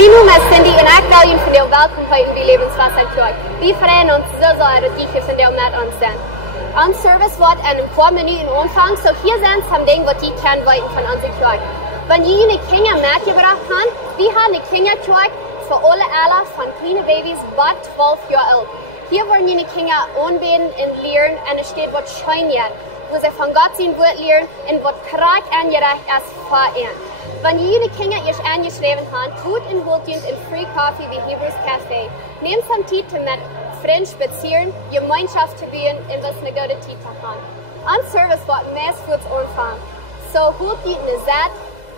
Mijn naam is Cindy en ik wil jullie vandaag welkom heten bij Lebenswasser Kjoakj. We freuen uns so sehr, dass ihr vandaag met ons zijn. Ons service wordt in een paar minuten aanvangen, so hier zijn some dingen wat die kennen wollten von onze Kjoakj. Wenn ihr eine Kinder mitgebracht habt, wir haben eine Kinderkjoakj für alle Alter von kleinen Babys bis 12 Jahre alt. Hier wollen die Kinder anbeten und lehren und es steht, was schein wird, wo sie von Gott sein Wort lehren und was krass angerecht ist für ihn. Wenn ihr die Kinder erst angeschrieben habt, tut und holt uns in Free Coffee wie Hebrews Café. Nehmt some Zeit mit Freunden spazieren, Gemeinschaft zu bieten und was eine gute Zeit zu haben. An Service wird meist für uns anfangen. So holt die eine Zeit,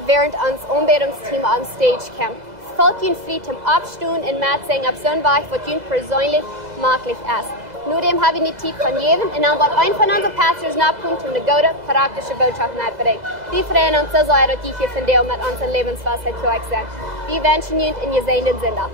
während uns Anbetungsteam am Stage kommt. Folgt ihnen frei zum Abstehen und mitsingen auf so ein Weg, was ihnen persönlich möglich ist. Nur dem habe ich die Zeit von jedem und dann wird ein von unseren Pastors nachkommen, um eine gute, praktische Botschaft mitzubringen. Wir freuen uns so sehr, dass die hier von dir mit unserem Lebenswasser Kjoakj sind. Wir wünschen Ihnen einen gesegneten Sonntag.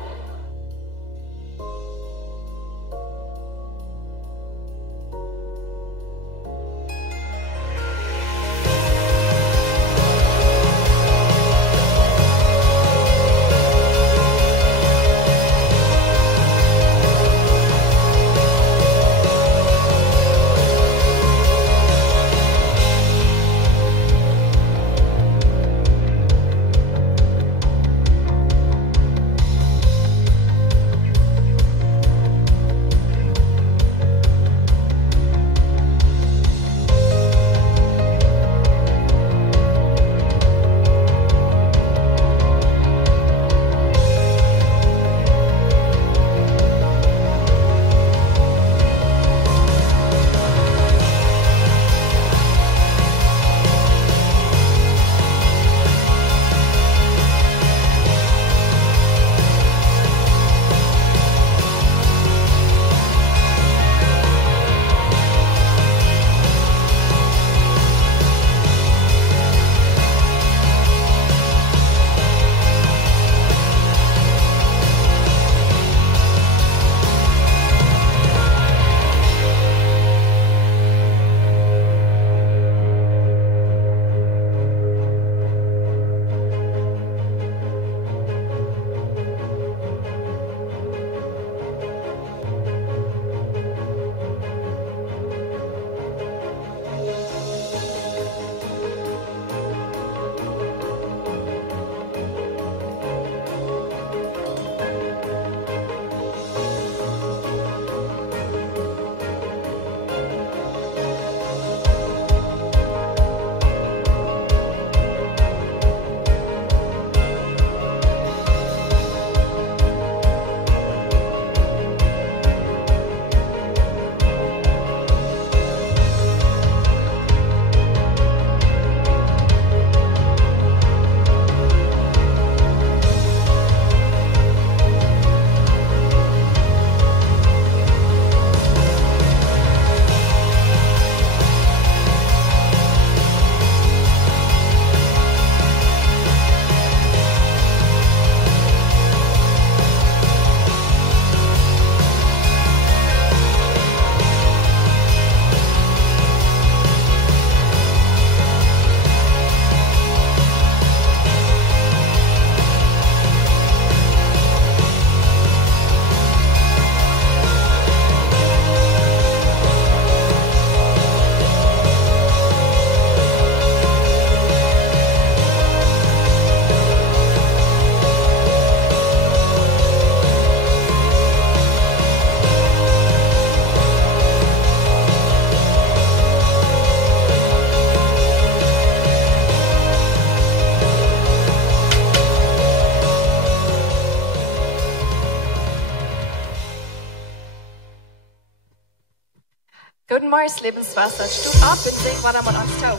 Guten Morgen, Lebenswasser. Stut ab, wir singen, was wir uns tun.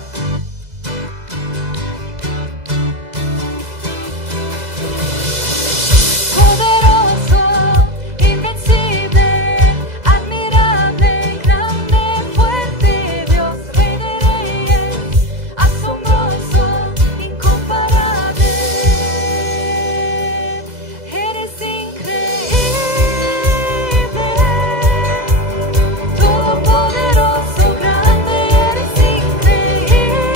Todopoderoso, grande eres increíble.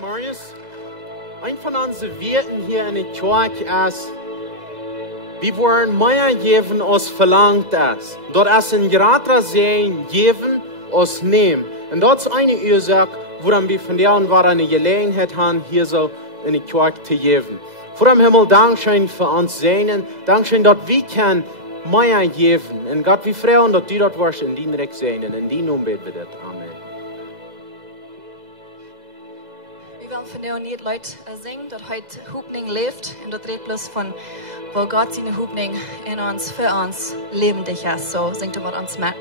Marius. Ein von unseren Werten hier in der Kjoakj ist, wir wollen mehr geben, als verlangt ist. Dort ist ein gratis sein, geben, als nehmen. Und das ist eine Ursache, warum wir von der und eine Gelegenheit haben, hier so in der Kjoakj zu geben. Vor dem Himmel, Dankeschön für uns Sehnen. Dankeschön, dass wir können mehr geben. Und Gott, wir freuen, dass du dort warst in dein Reich sehnen. In deinem Namen beten wir das. Amen. Wir wollen von der nicht Leute singen, dass heute Hupning lebt. Und das redet bloß von, wo Gott seine Hupning in uns, für uns, lebendig ist. So singt er mit uns mit.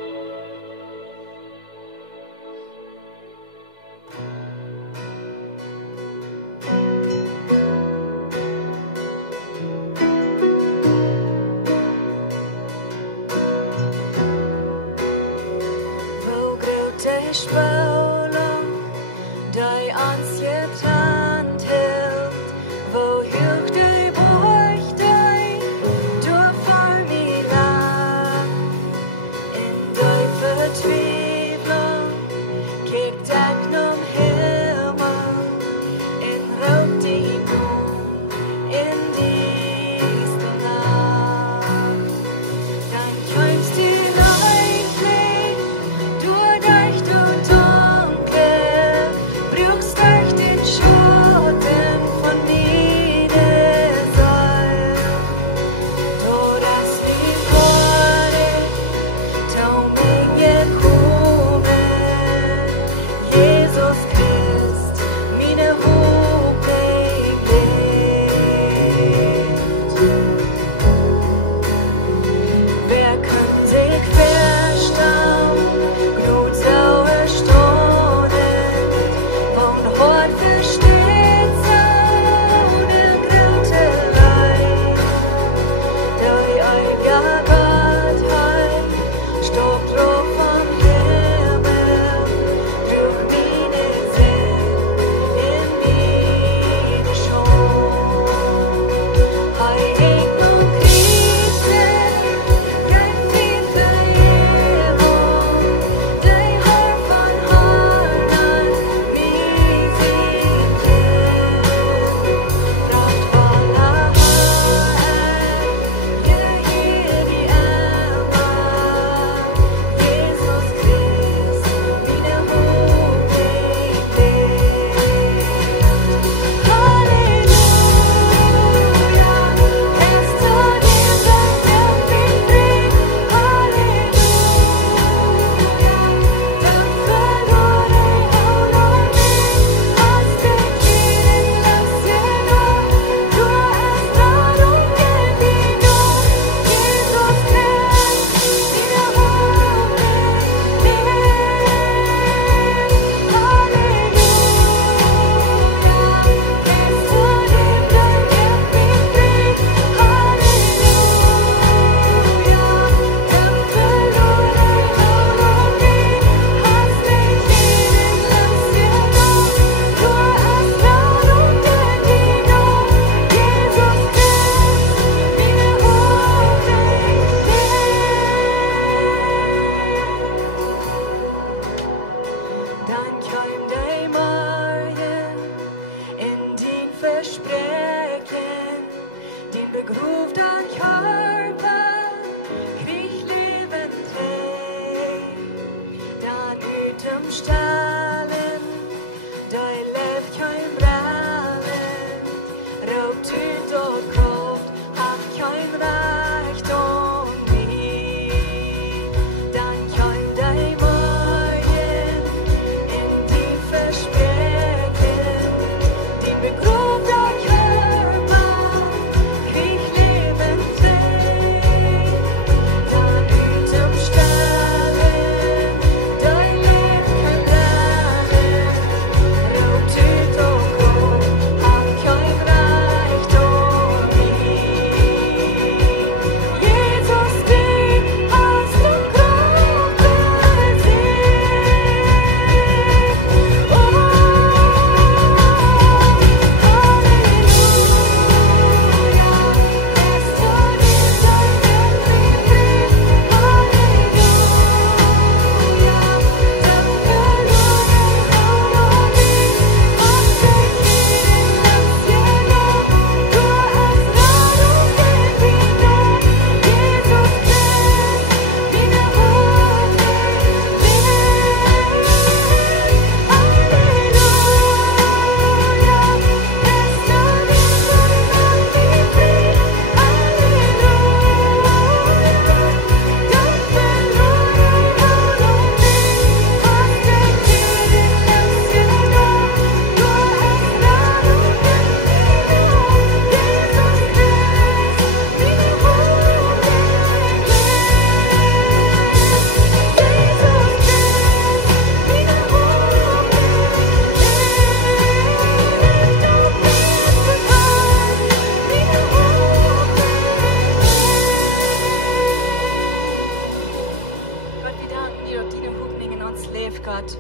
uns lebt, Gott.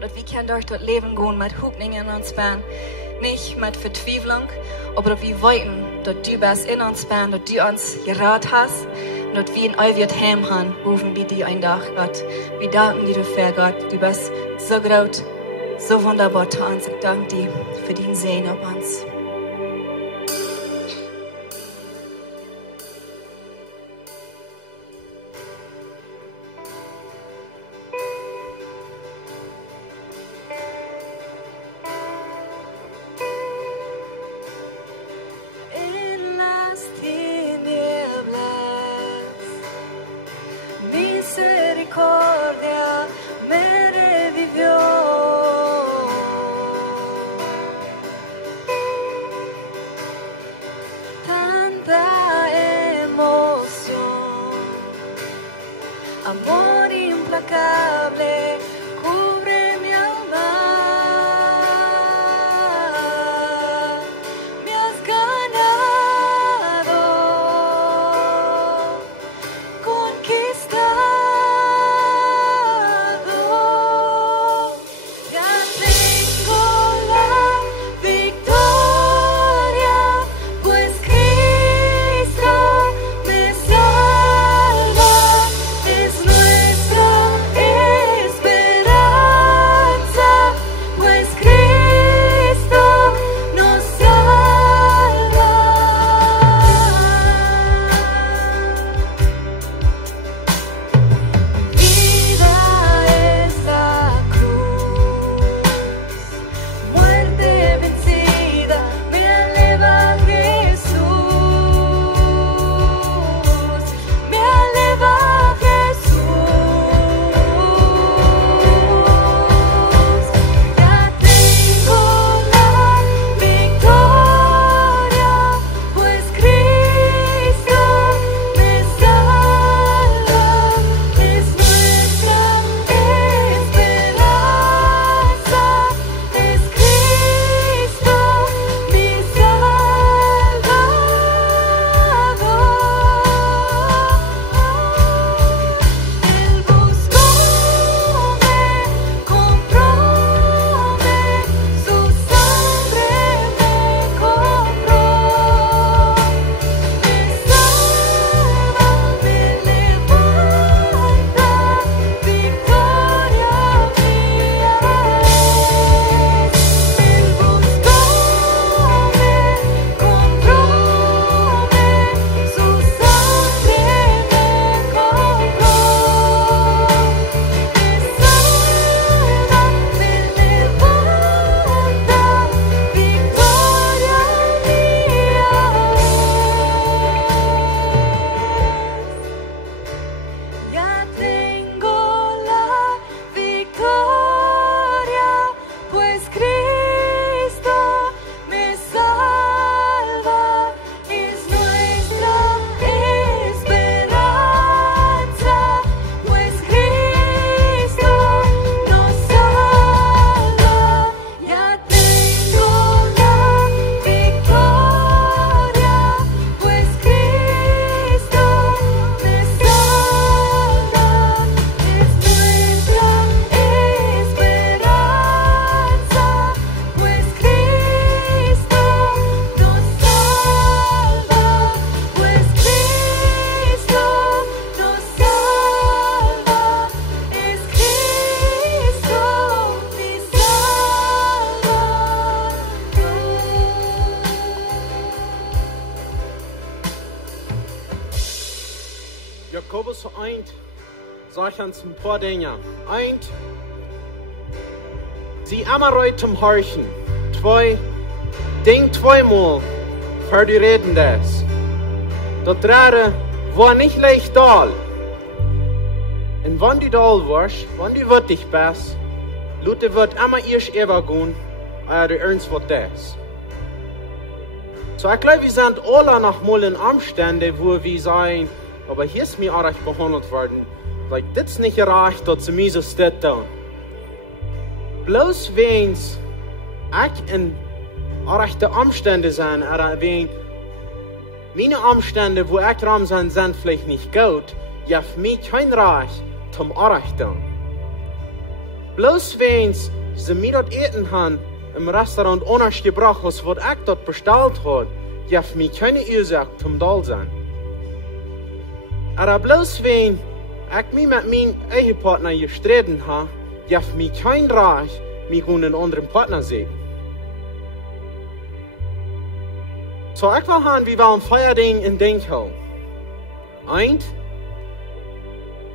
Dat wir können durch das Leben gehen mit Hoffnung in uns Bein. Nicht mit Vertwiefelung, aber dass wir weiten, dass du bist in uns Bein, dass du uns geraten hast. Und dass wir in Ewigkeit heim haben, rufen wir dir ein Tag, Gott. Wir danken dir dafür, Gott. Du bist so groß, so wunderbar zu uns. Ich danke dir für den Segen auf uns. Misericordia me revivió. Tanta emoción, amor implacable cubre mi alma. Me has ganado, conquistado. Jakobus 1 sagt uns ein paar Dinge. 1, sie immer reut zum Horchen. 2, denk zweimal, für die reden das. Das dritte, war nicht leicht da. Und wenn du da warst, wenn du wirklich bist, Leute wird immer erst übergehen, aber du ernst wird das. So, ich glaube, wir sind alle noch mal in Umständen, wo wir sagen, aber hier ist mir auch recht behandelt worden. Like, das ist nicht recht, dass sie mir so steht tun. Bloß wenn ich in rechte Umstände sind, oder wenn meine Umstände, wo ich dran sind vielleicht nicht gut, ja für mich kein Recht zum Recht tun. bloß wenn's sie mir dort eten haben, im Restaurant anders gebracht, als was ich dort bestellt habe, gibt mir keine Ursache zum Dall sein. Aber bloß wenn ich mich mit meinem Ehepartner gestritten habe, gibt mir kein Recht, mich einen anderen Partner zu sehen. So, ich will haben, wie wir am Feierding in Denkhau. Eins,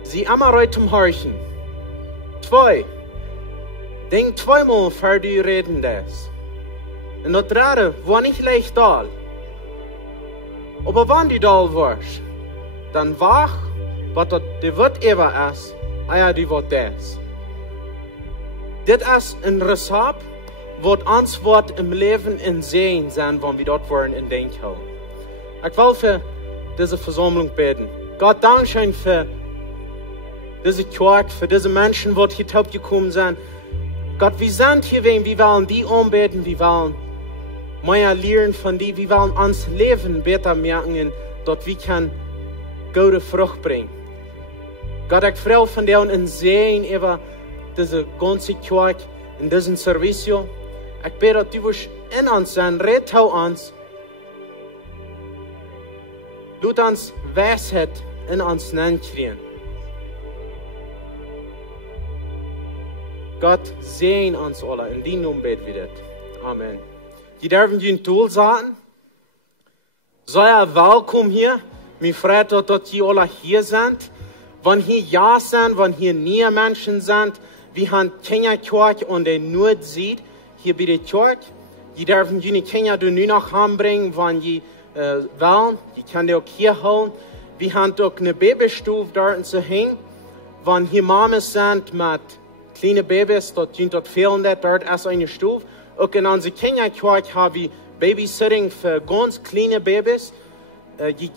sie immer reut zum Horchen. 2, denk zweimal, für die reden das. Und das dritte, war nicht leicht da. Aber wenn die da warst, dann wach, was die wird ever ist, ja, die wird das. Das ist ein Rezapt, was uns wird im Leben in Sehen sein, wenn wir dort waren in Denkhau. Ich will für diese Versammlung beten. Gott, Dankeschön für diese Kjoakj, für diese Menschen, die hier gekommen sind. Gott, wir sind hier, wir wollen die anbeten, wir wollen mehr lernen von dir, wir wollen uns Leben besser merken, dass wir gute Frucht bringen. Gott, ich freue von dir und sehen über diese ganze Kjoakj in diesem Service. Ich bete, dass du in uns sein, red uns. Lass uns Weisheit in uns kriegen. Gott, sehen uns alle. In die Namen beten wir das. Amen. Die dürfen den Tool sagen. Sei willkommen hier. Mir freut mich, dass die alle hier sind. Wenn hier ja sind, wenn hier nie Menschen sind, wir haben keine Kjoakj und der Not sieht, hier bei der Kjoakj. Die dürfen die Kinder nur noch herbringen, wenn die wollen. Die können die auch hier holen. Wir haben auch eine Babystufe dort zu hängen. Wenn hier Mamas sind mit kleinen Babys, dort fehlen dort ist eine Stufe. Auch in unserer Kinderkjoakj haben wir Babysitting für ganz kleine Babys. Die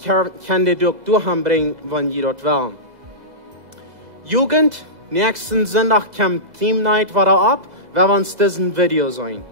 können die auch durchbringen, wenn die dort wollen. Jugend, nächsten Sonntag kommt Team Night wieder ab, werden wir uns diesen Video sehen.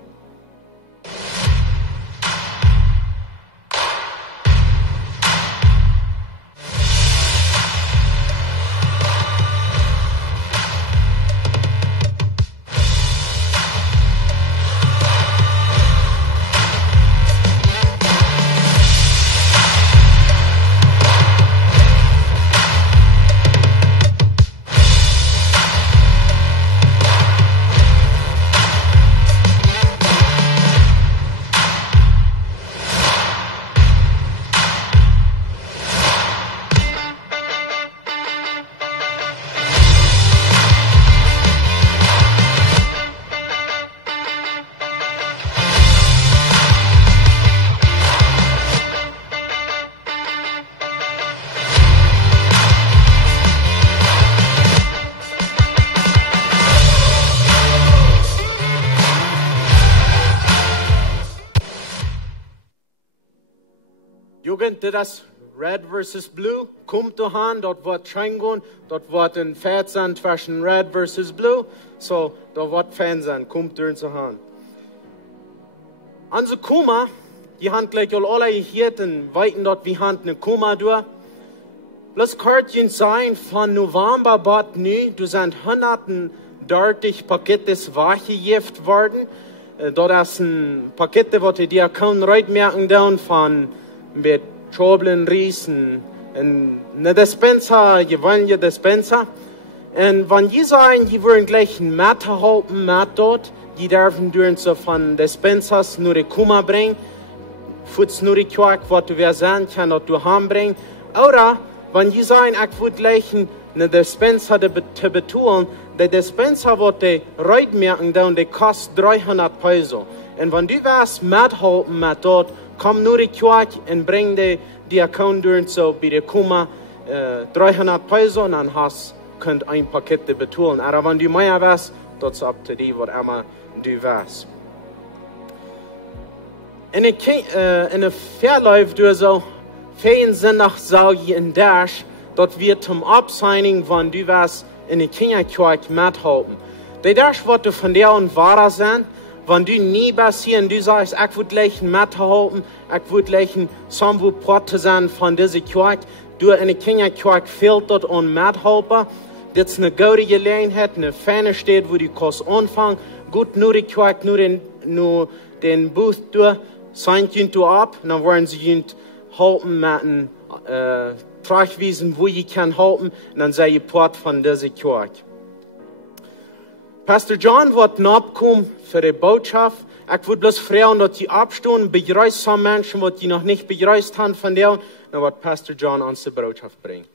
Jugend, das ist Red versus Blue. Kommt dahin, dort wird reingehen, dort wird ein Pferd sein zwischen Red versus Blue. So, dort wird Fan sein, kommt durch zu haben. Unsere Kuma, die haben gleich alle hier, und weiten dort, wir haben eine Kuma durch. Bloß kann sein, von November bis nu, du sind 130 Pakete wachgegeben worden. Dort ist ein Paket, was die Diakon merken dann von mit Schobeln, Riesen, eine Dispenser, gewöhnliche Dispenser. Und wenn die sagen, die wollen gleich ein Matte halten, dort, die dürfen durch so von Dispensers nur die Kuma bringen, futz nur die Kjoakj, was du wer sein kann, dort du heimbringen. Oder, wenn die sagen, ich will gleich eine Dispenser zu betonen, der Dispenser, was die merken, dann, die kostet 300 Peso. Und wenn du was mithalten mit dort, komm nur die Kjoakj und bring die Account durch so bei der Kuma 300 Peso und dann könnt ein Paket betonen. Aber wenn du mehr was, das ist ab zu dir, was immer du was. In der Verlauf durch so, vielen sind nach Saugi in Dash, dort wird zum Absigning, wenn du was in der Kinderkjoakj mithalten. Der Dash wird von der und wahrer sein. Wenn du nie bist hier und du sagst, ich will gleich ein Matte halten, ich will gleich ein Sambu-Porte sein von dieser Kjoakj, du in der Kinderkjoakj fehlt dort ein Matte halten, dit is een goede gelegenheid, een fijne stad, wo die kost aanvangen. Goed, nu die Kjoakj, nu den Booth door, zijn junt u ab, en dan worden ze junt helpen met een terugwijzen, wo je kan helpen, en dan zijn je part van deze Kjoakj. Pastor John wordt opkomen voor de boodschap. Ik wil bloß vragen dat je opstaan, begrijpt some mensen wat je nog niet begrijpt hebben van deel, dan wordt Pastor John ons de boodschap brengen.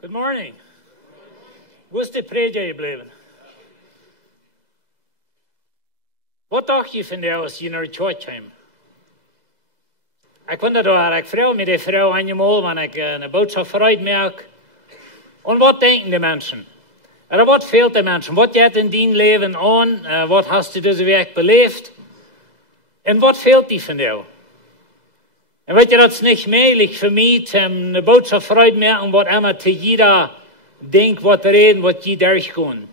Good morning. Wo is de prediger gebleven? Wat dacht je van jou als je naar de kerk kwam? Ik wonder daar, ik vraag me die vrouw eenmaal, wanneer ik een boodschap vooruit merk. En wat denken de mensen? En wat fehlt de mensen? Wat gaat in die leven aan? Wat hast du deze week beleefd? En wat fehlt die van jou? En weet je, dat is niet mogelijk voor mij om een boodschap vooruit merken, wat immer te jeder denkt, wat reden, wat je durchgaan.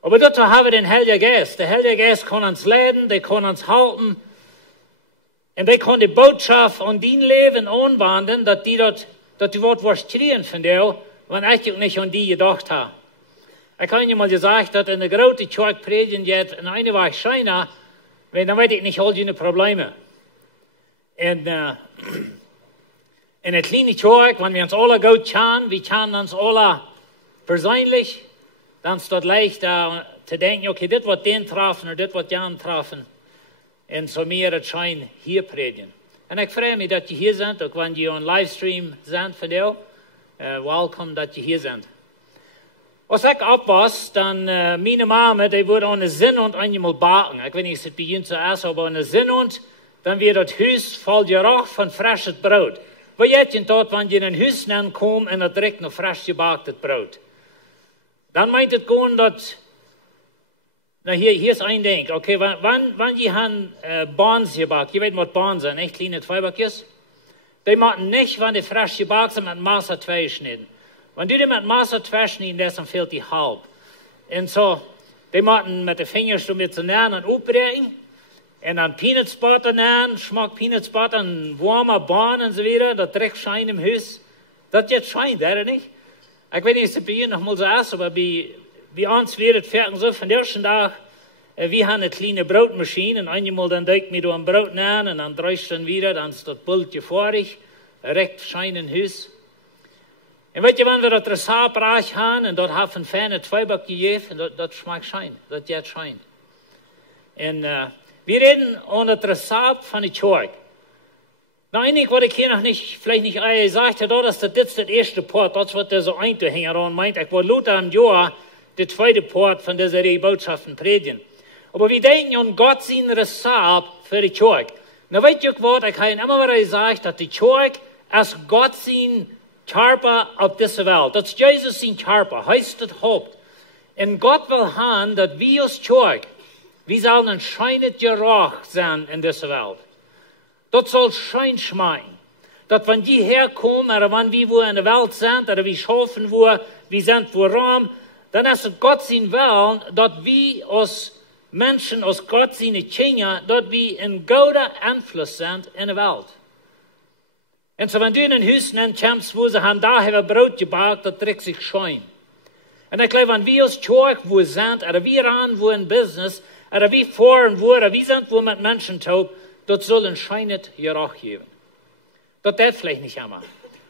Aber dazu haben wir den Heiligen Geist. Der Heilige Geist kann uns leiden, der kann uns halten. Und der kann die Botschaft an dein Leben anwenden, dass die Wort was kriegen von dir, wenn ich auch nicht an die gedacht habe. Ich habe mal gesagt, dass in der großen Kirche predigen jetzt, in einer war ich China, weil dann weiß ich nicht all die Probleme. Und in der kleinen Kirche, wenn wir uns alle gut kennen, wir kennen uns alle persönlich, dann ist es leicht zu denken, okay, das wird den treffen oder das wird den treffen. Und so mehr das Schein hier predigen. Und ich freue mich, dass ihr hier seid, auch wenn ihr on Livestream seid von dir. Welcome, dass ihr hier seid. Als ich abwas, dann meine Mama, die wurde eine Sinn und einmal backen. Ich weiß nicht, ob es beginnt zu essen, aber eine Sinn und dann wird das Haus voll Geruch von frisches Brot. Wat je je dort, wenn je in ein Haus kommt und da direkt noch frisch gebacktes Brot? Dann meint es gewoon dat, na hier ist ein Ding, okay, wenn je han Bahns gebacken, je weet wat Bahns sind, echt kleine Zweibakjes, die machen nicht, wenn die frisch gebacken sind, mit Masse 2 schneiden. Wenn die mit Masse 2 schneiden, dann fehlt die halb. Und so, die machen mit den Fingern so mit zu nähen und aufbrechen, und dann Peanuts Butter nähen, schmeckt Peanuts Butter, ein warmer Bahn und so weiter, das direkt scheint im Haus. Das jetzt scheint, oder nicht? Ich weiß nicht, ob bei Ihnen noch mal so ist, aber bei uns wird es fertig so von der ersten Tag, wir haben eine kleine Brotmaschine und einmal dann deugt mir da ein Brot nähen und dann dreist dann wieder, dann ist das Bultje vorig, direkt scheint im Haus. Und weißt du, wenn wir das Rezapt reich haben und dort haben wir feine Zweiback gegeben, das schmeckt schein, das jetzt scheint. Und wir reden an das Rezapt von der Kjoakj. Na, eigentlich, was ich hier noch nicht, vielleicht nicht gesagt habe, das ist das erste Part, das wird der so einzuhängen und meint, ich wollte Luther im Jahr der zweite Part von dieser Botschaften predigen. Aber wir denken an Gott sein Rezapt für die Kjoakj. Na, weißt du was, ich habe immer wieder gesagt, dass die Kjoakj als Gott sein Körper auf dieser Welt, das ist Jesus sein Körper, heißt das Haupt. Und Gott will haben, dass wir als Kjoakj, wir sollen ein scheinend Geruch sein in dieser Welt. Das soll Schein schmecken. Dass wenn die herkommen, oder wenn wir wo in der Welt sind, oder wir schaffen wo, wir sind wo Raum, dann ist es Gott sein Willen, dass wir uns Menschen aus Gott seine Kinder, dort wie ein guter Einfluss sind in der Welt. Und so, wenn du in ein Haus kommst, wo sie haben, da haben Brot gebacken, das trägt sich schein. Und ich glaube, wenn wir als Kirche wo sind, oder wir ran, wo in Business, oder wir fahren, wo, oder wir sind, wo mit Menschen taugt, dort soll ein scheinet Geruch geben. Das darf vielleicht nicht immer.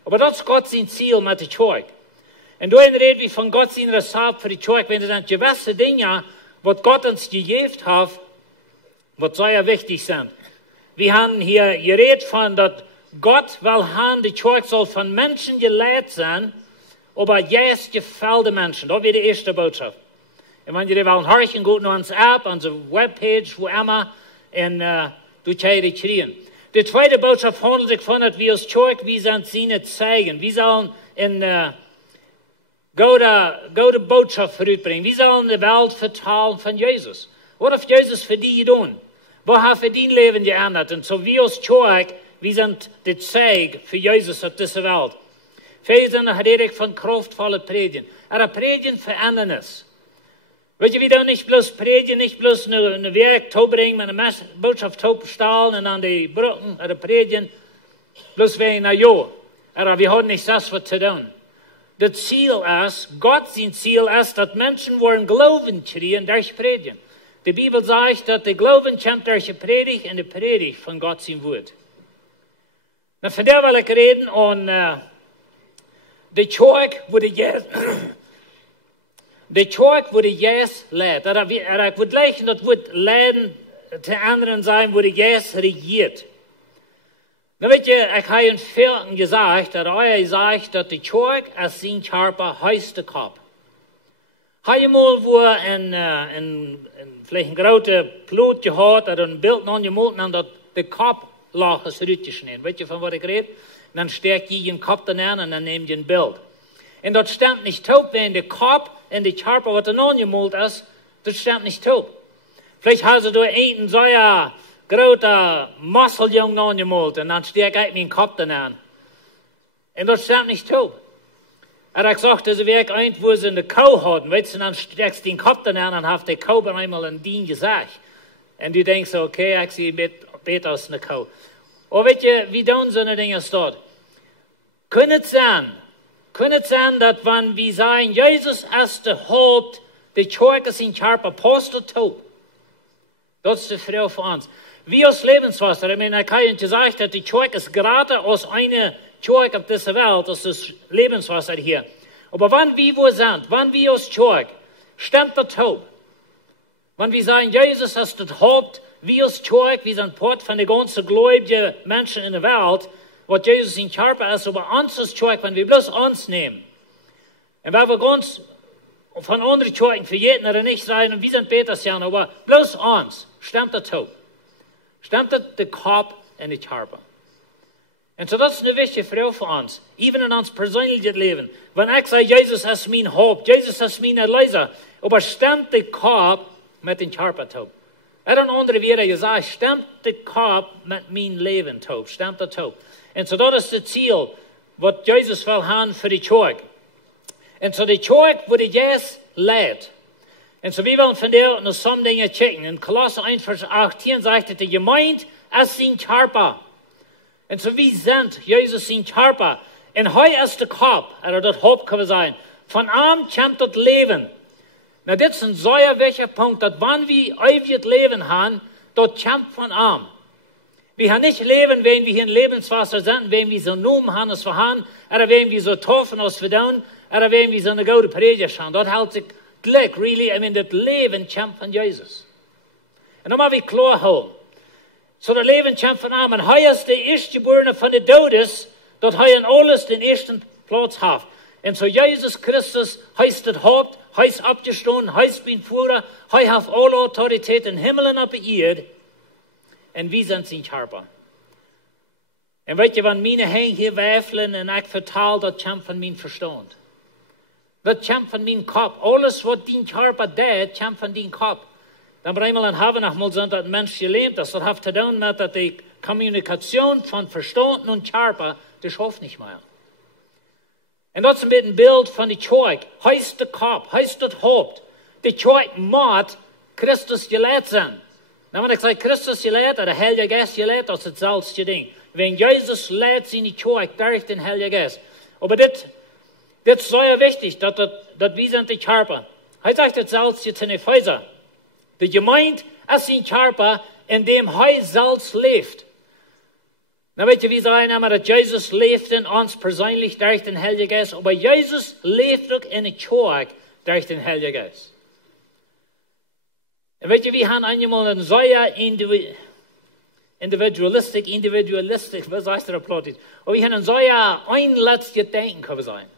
Aber das ist Gott sein Ziel mit der Kirche. Und da reden wir von Gott sein Rezapt für die Kirche, wenn es sind gewisse Dinge, was Gott uns gegeben hat, was sehr wichtig sind. Wir haben hier geredet von, dass Gott will haben, die Kirche soll von Menschen gelehrt sein, aber Jeist gefällt den Menschen. Das wäre die erste Botschaft. Und wenn ihr wollen horchen, geht noch ans App, an unsere Webpage, wo immer, und du kannst die kriegen. Die zweite Botschaft handelt sich von, dass wir als Kirche, wir sind sie zeigen. Wir sollen in gute Botschaft vorüberbringen. Wir sollen die Welt vertalen von Jesus. Was hat Jesus für die getan? Was hat für dein Leben geändert? Und so wir als Kirche, wir sind die Zeig für Jesus auf dieser Welt. Viele sind redig von kraftvollen Predigen. Aber Predigen verändern es. Weet je, wir tun nicht bloß predigen, nicht bloß eine Werk bringen, mit einer Botschaft stahlen und an die Brücken oder predigen, bloß wegen einer Jahr. Aber wir haben nicht das, was zu tun. Das Ziel ist, Gott sein Ziel ist, dass Menschen wollen Glauben kriegen durch Predigen. Die Bibel sagt, dass der Glauben kommt durch die Predigt und die Predigt von Gott sein Wort. Na, von der will ich reden und die Kirche wurde jetzt, die Kirche wurde jetzt leid. Ich würde gleich, das wird leiden zu anderen sein, wurde jetzt regiert. Na, weet je, ich habe in vielen gesagt, dass die Kirche als sein Körper heißt der Kopf. Habe ich mal wo vielleicht ein großes Blut gehabt oder ein Bild angemalt und der Kopf lag es rütgeschnitten. Weet je, von was ich rede? Dann steckt ich den Kopf dann an und dann nehmt ihr ein Bild. Und das stimmt nicht taub, wenn der Kopf und der Körper, was dann angemalt ist, das stimmt nicht taub. Vielleicht hast du einen so ein großer Muskeljungen angemalt und dann steckt ich meinen Kopf dann an. Und das stimmt nicht taub. Er hat gesagt, das wäre ein, wo sie eine Kuh hatten, weißt du, dann steckst du den Kopf dann an und hast die Kuh einmal in den gesagt. Und du denkst, okay, ich sehe besser als eine Kuh. Aber weißt du, wie tun so eine Dinge dort? Kann es sein, dass wenn wir sagen, Jesus ist der Haupt, die Kirche ist in Körper, Apostel taub. Das ist die Frage für uns. Wir als Lebenswasser, ich meine, ich habe gesagt, dass die Kirche ist gerade aus einer Kirche auf dieser Welt, das ist das Lebenswasser hier. Aber wenn wir wo sind, wenn wir als Kirche, stimmt das taub. Wenn wir sagen, Jesus ist das Haupt, wir als Kirche, wir sind Part von den ganzen gläubigen Menschen in der Welt, was Jesus in Körper ist, aber uns als Kirche, wenn wir bloß uns nehmen, und wenn wir ganz von anderen Kirchen für jeden oder nicht sein, und wir sind besser sein, aber bloß uns, stimmt das taub. Stimmt das der Kopf in den Körper. Und so das ist eine wichtige Frage für uns, even in uns persönliches Leben. Wenn ich sage, Jesus ist mein Haupt, Jesus ist mein Erlöser, aber stimmt der Kopf mit dem Körper taub? Er hat andere wieder gesagt, stimmt der Kopf mit meinem Leben taub, stimmt das taub? Und so das ist das Ziel, was Jesus will haben für die Kirche. Und so die Kirche wurde jetzt leid. Und so wir wollen von der noch some Dinge checken. In Kolosser 1, Vers 18 sagt die Gemeinde ist sein Körper. Und so wie sind Jesus sein Körper. Und heute ist der Kopf, oder das Haupt kann sein. Von ihm kommt das Leben. Na, das ist ein sehr wichtiger Punkt, dass wenn wir ewiges Leben haben, das kommt von ihm. Wir haben nicht Leben, wenn wir hier in Lebenswasser sind, wenn wir so Numen haben, als wir haben, oder wenn wir so taufen, als wir tun, oder wenn wir so eine gute Predigt haben. Dort hält sich Glück, really, das Leben kommt von Jesus. Und dann mal wir klar holen. So das Leben kommt von ihm. Und er ist der Erstgeborene von den Todes, dass er in alles den ersten Platz hat. Und so Jesus Christus heißt das Haupt, heißt abgestanden, heißt bin Führer, er hat alle Autorität in Himmel und auf der Erde. Und wir sind sein Körper. Und weißt du, wenn meine Hände hier werfeln und ich verteile, das kommt von meinem Verstand. Das kommt von meinem Kopf. Alles, was dein Körper tut, kommt von deinem Kopf. Dann bei einmal in Haven einmal sind, dass ein Mensch gelähmt ist. Das hat zu tun mit, dass die Kommunikation von Verstand und Körper, das schafft nicht mehr. Und das ist ein Bild von der Kirche. Heißt der Kopf, heißt das Haupt. Die Kirche macht Christus geleid zijn. Nou, wanneer ik zeg Christus geleid, de Heilige Geest geleid, dat is hetzelfde ding. Wenn Jesus leidt zijn Kjoakj durch den Heilige Geest. Aber dit is sehr wichtig, dat wir sind die Körper. Hij zegt hetzelfde in Epheser. De gemeente is zijn Körper, in dem hij zelfs leeft. Nou weet je, wie sagen immer, dat Jesus leeft in ons persoonlijk durch den Heilige Geist, aber Jesus leeft ook in de Kjoakj durch den Heilige Geist. En weet je, we gaan eenmaal een zeer individualistisch, was heißt er op Plattdeutsch? Aber we gaan een zeer einletzige denken kunnen zijn.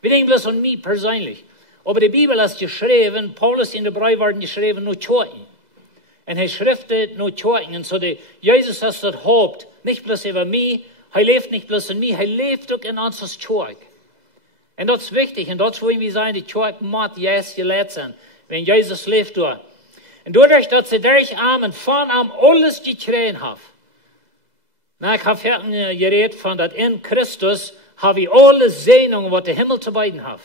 We denken bloß an mich persönlich. Aber die Bibel ist geschrieben, Paulus in der Brei worden geschrieben, nur Kjoakj. Und er schriftet nur Kjoakj. Und so Jesus ist das Haupt, nicht bloß über mich, er lebt nicht bloß in mich, er lebt auch in uns als Kjoakj. Und das ist wichtig, und das wollen wir sagen, die Kjoakj muss jetzt gelebt sein, wenn Jesus lebt dort. Und dadurch, dass sie durch Armen von am alles gekriegt haben. Na, ich habe vorhin geredet von, dass in Christus habe ich alle Segnungen, was der Himmel zu beiden hat.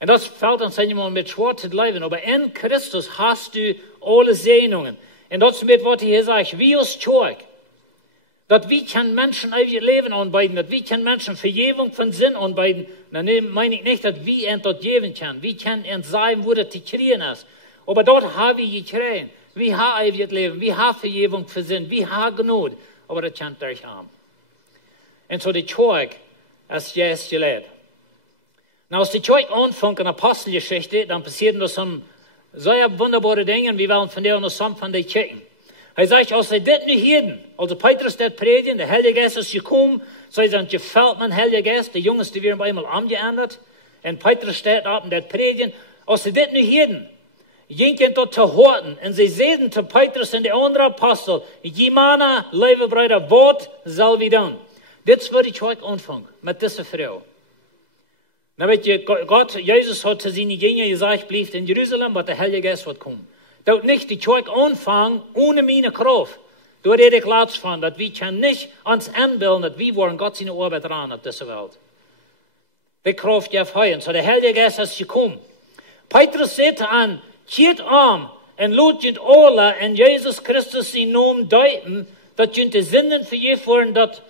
Und das fällt uns einmal mit schwer zu leben, aber in Christus hast du alle Segnungen. Und das mit, was ich hier sage, wie als Kjoakj. Dass wir können Menschen ewig Leben anbieten, dass wir können Menschen Vergebung von Sinn anbieten. Dann meine ich nicht, dass wir dort geben können. Wir können sagen, wo das zu kriegen ist. Aber dort haben wir gekriegt. Wir haben ewig Leben, wir haben Vergebung für Sinn, wir haben Gnade. Aber das kann durch haben. Und so die Kjoakj ist jetzt gelehrt. Na, als die Kjoakj anfängt in der Apostelgeschichte, dann passieren das so sehr wunderbare Dinge, wir wollen von der noch some von den checken. Er sagt, als sie das nicht hielten, also Petrus das predigen, der Heilige Geist ist gekommen, sie sind gefällt mit dem Heiligen Geist, die Jungs, die werden einmal umgeändert, und Petrus steht ab und das predigen, als sie das nicht hielten, gingen dort zu horten, und sie sehen zu Petrus und die anderen Apostel, jemana, liebe Brüder, was soll wir tun? Das wird die Kjoakj anfangen, mit dieser Frau. Na weet je, Gott, Jesus hat zu seinen Jüngern gesagt, bleibt in Jerusalem, aber der Heilige Geist wird kommen. Dort nicht die Kjoakj anfangen, ohne meine Kraft. Dort hätte ich Platz von, dass wir nicht uns anbilden, dass wir wollen Gott seine Arbeit ran auf dieser Welt. Die Kraft darf heuen. So der Heilige Geist ist gekommen. Petrus sagte an, geht und lud alle in Jesus Christus in Namen deuten, dass die Sünden vergeben werden, dass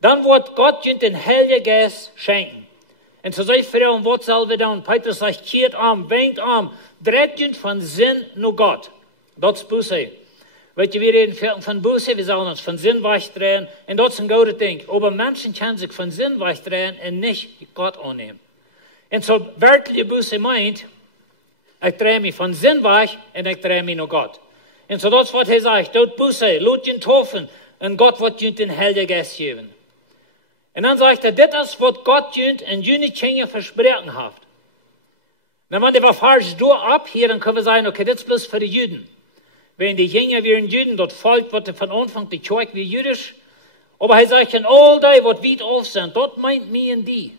dann wird Gott den Heiligen Geist schenken. Und so sagt Frau, was sollen wir tun? Petrus sagt, geht wenkt dreht von Sinn nur Gott. Das ist Buße. Weet je, wir reden von Buße, wir sollen uns von Sinn wegdrehen, und das ist ein gutes Ding. Aber Menschen können sich von Sinn wegdrehen und nicht Gott annehmen. Und so wirkliche Buße meint, ich drehe mich von Sinn weg und ich drehe mich nur Gott. Und so das, was er sagt, dort Buße, lut ihn taufen, und Gott wird ihn den Heiligen Geist geben. Und dann sagt er, das ist, was Gott jünt und jüne Kinder versprechen hat. Na, wenn der falsch durch ab hier, dann können wir sagen, okay, das ist bloß für die Juden. Wenn die Jünger wie ein Juden, dort folgt, wird von Anfang die Kjoakj wie jüdisch. Aber er sagt, in all die, was weit auf sind, dort meint mir und die.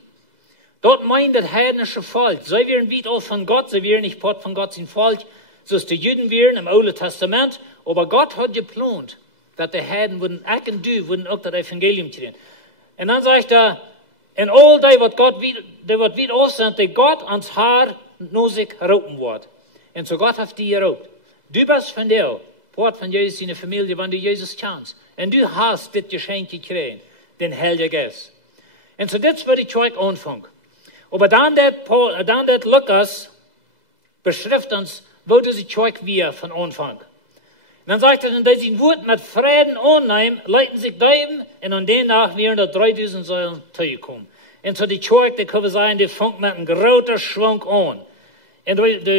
Dort meint das heidnische Volk. Sie wären weit auf von Gott, sie wären nicht Part von Gott sein Volk, so ist die Juden wären im Alten Testament. Aber Gott hat geplant, dass die Heiden würden, ich und du, würden auch das Evangelium kriegen. Und dann sagt er, in all die, was Gott weit auf sind, die Gott ans Haar nur sich rauben wird. Und so Gott hat die geraubt. Du bist von der, Part von Jesus in der Familie, wenn du Jesus kennst. Und du hast das Geschenk gekriegt, den Heiligen Geist. Und so das wird die Kjoakj anfangen. Aber dann das Lukas beschreibt uns, wo diese Kjoakj wir von Anfang. Und dann sagt er, in diesen Wort mit Frieden annehmen, leiten sich Deben, und an den Tag wären da 3000 Säulen zugekommen. Und so die Kjoakj, die können wir sagen, die fängt mit einem großen Schwung an. Und da wird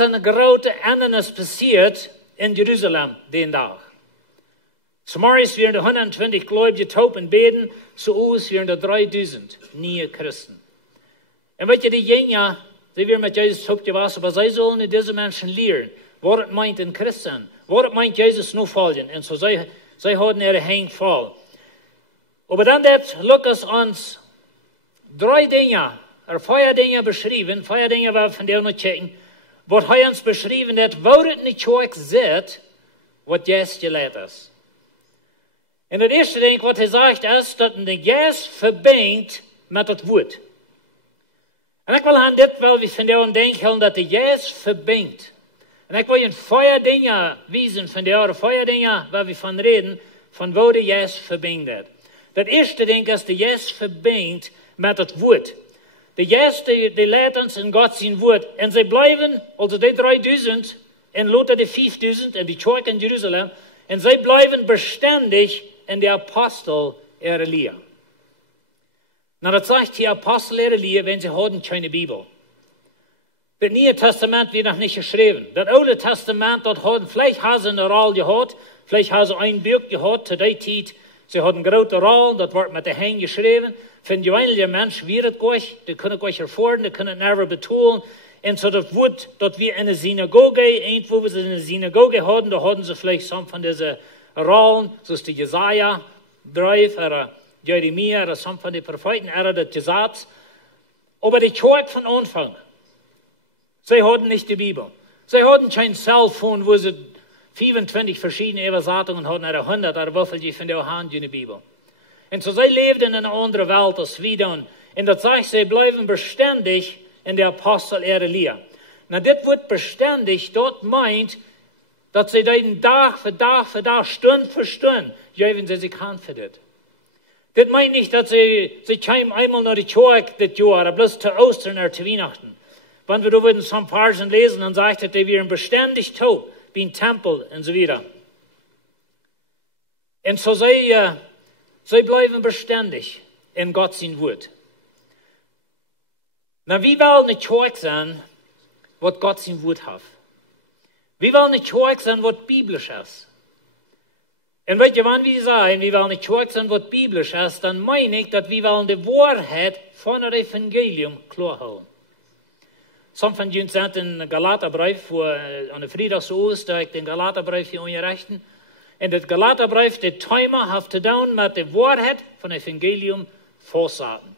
eine große Ändernis passiert in Jerusalem den Tag. Zumeist wären da 120 Gläubige taub und beten, zu uns wären da 3000 neue Christen. Und weet je, die Jünger, sie wären mit Jesus taub gewesen, aber sie sollen diese Menschen lehren, was es meint in Christen, was es meint Jesus nur folgen. Und so sie haben ihre Hänge voll. Aber dann hat Lukas uns 3 Dinge, oder 4 Dinge beschrieben, 4 Dinge, wir von der noch checken, was er uns beschrieben hat, wo es in die Kjoakj sitzt, was jetzt gelehrt ist. Und das erste Ding, was er sagt, ist, dass der Geist verbindet mit das Wort. En ik wil aan dit wel wie van jou denken dat de Jeist verbindt. En ik wil je een vier dingen wijzen van de vier dingen waar we van reden, van waar de Jeist verbindt. Dat eerste ding is de Jeist verbindt met het woord. De Jeist die leidt ons in God zijn woord. En zij blijven, also die 3000 en later de 5000 en die Kjoakj in Jeruzalem. En zij blijven beständig in de Apostel ihre Leer. Nou, dat zegt die Apostel ihre Leer, wenn sie hadden keine Bibel. Das Neue Testament wird noch nicht geschrieben. Das Alte Testament, das hadden, vielleicht haben sie eine Rolle gehabt, vielleicht haben sie ein Buch gehabt, zu der Zeit. Sie hadden grote Rolle, dat wordt met de hand geschreven. Van de gewone mens weet het goed, die kunnen het goed ervaren, die kunnen het never betoelen. En zo dat woord dat we in de synagoge, irgendwo wo ze in de synagoge hadden, da hadden ze vielleicht some van deze rollen, zoals de Jesaja-brief, oder Jeremia, oder some van de profeten, oder dat gezegd. Aber die Kjoakj van Anfang, zij hadden nicht die Bibel. Zij hadden geen cellphone, wo ze 24 verschiedene Übersetzungen hatten, oder 100, oder wofür die von der Hand in der Bibel. Und so sie lebten in einer anderen Welt als wir dann. Und das sagt, sie bleiben beständig in der Apostel ihre Lehre. Na, das wird beständig, dort meint, dass sie den Tag für Tag, Stunde für Stunde, geben sie sich Hand für das. Das meint nicht, dass sie kämen einmal nach die Kjoakj das Jahr, oder bloß zu Ostern oder zu Weihnachten. Wenn wir da würden so ein paar lesen, dann sagt es, die wären beständig taub, wie ein Tempel und so weiter. Und so sie bleiben beständig in Gott sein Wort. Na, wie wollen eine Kjoakj sein, was Gott sein Wort hat? Wie wollen eine Kjoakj sein, was biblisch ist? Und wenn wir sagen, wir wollen eine Kjoakj sein, was biblisch ist, dann meine ich, dass wir wollen die Wahrheit von dem Evangelium klar haben. Some van jullie zijn in een Galaterbrief, voor aan de Freitagsoos, dat ik den Galaterbrief hier ongerechten. En dat Galaterbrief, de Thema heeft te doen met de waarheid van het evangelium vastzetten.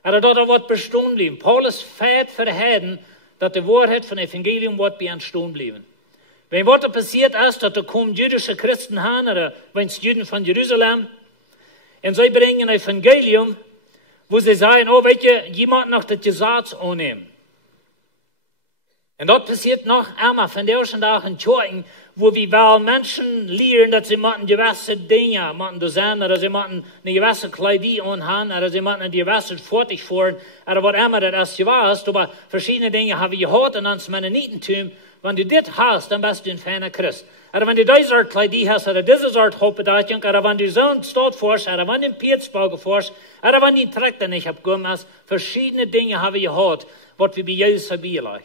En dat er wat bestaan blijven. Paulus feit verheden dat de waarheid van het evangelium wordt bij bestaan blijven. Wenn wat er passiert is, dat er komen jüdische Christen aan, oder wenn es Juden van Jeruzalem, en zij brengen een evangelium, wo sie sagen, oh, weet je, jemand nog dat Gesetz aannemen. Und das passiert noch einmal von der ersten Tag in Kjoakj, wo wir wel Menschen lehren, dass sie gewisse Dinge machen sein, oder sie machen eine gewisse Kleidung anhaben, oder sie machen eine gewisse Fertig fahren, oder was immer das ist. Aber verschiedene Dinge haben wir gehört in uns Mennonitentum. Wenn du das hast, dann bist du ein feiner Christ. Oder wenn du diese Art Kleidung hast, oder diese Art Hauptbedeutung, oder wenn du so ein Stadt fährst, oder wenn du einen Pirzbau fährst, oder wenn du einen Traktor nicht abgekommen verschiedene Dinge haben wir gehört, was wir bei Jesus haben.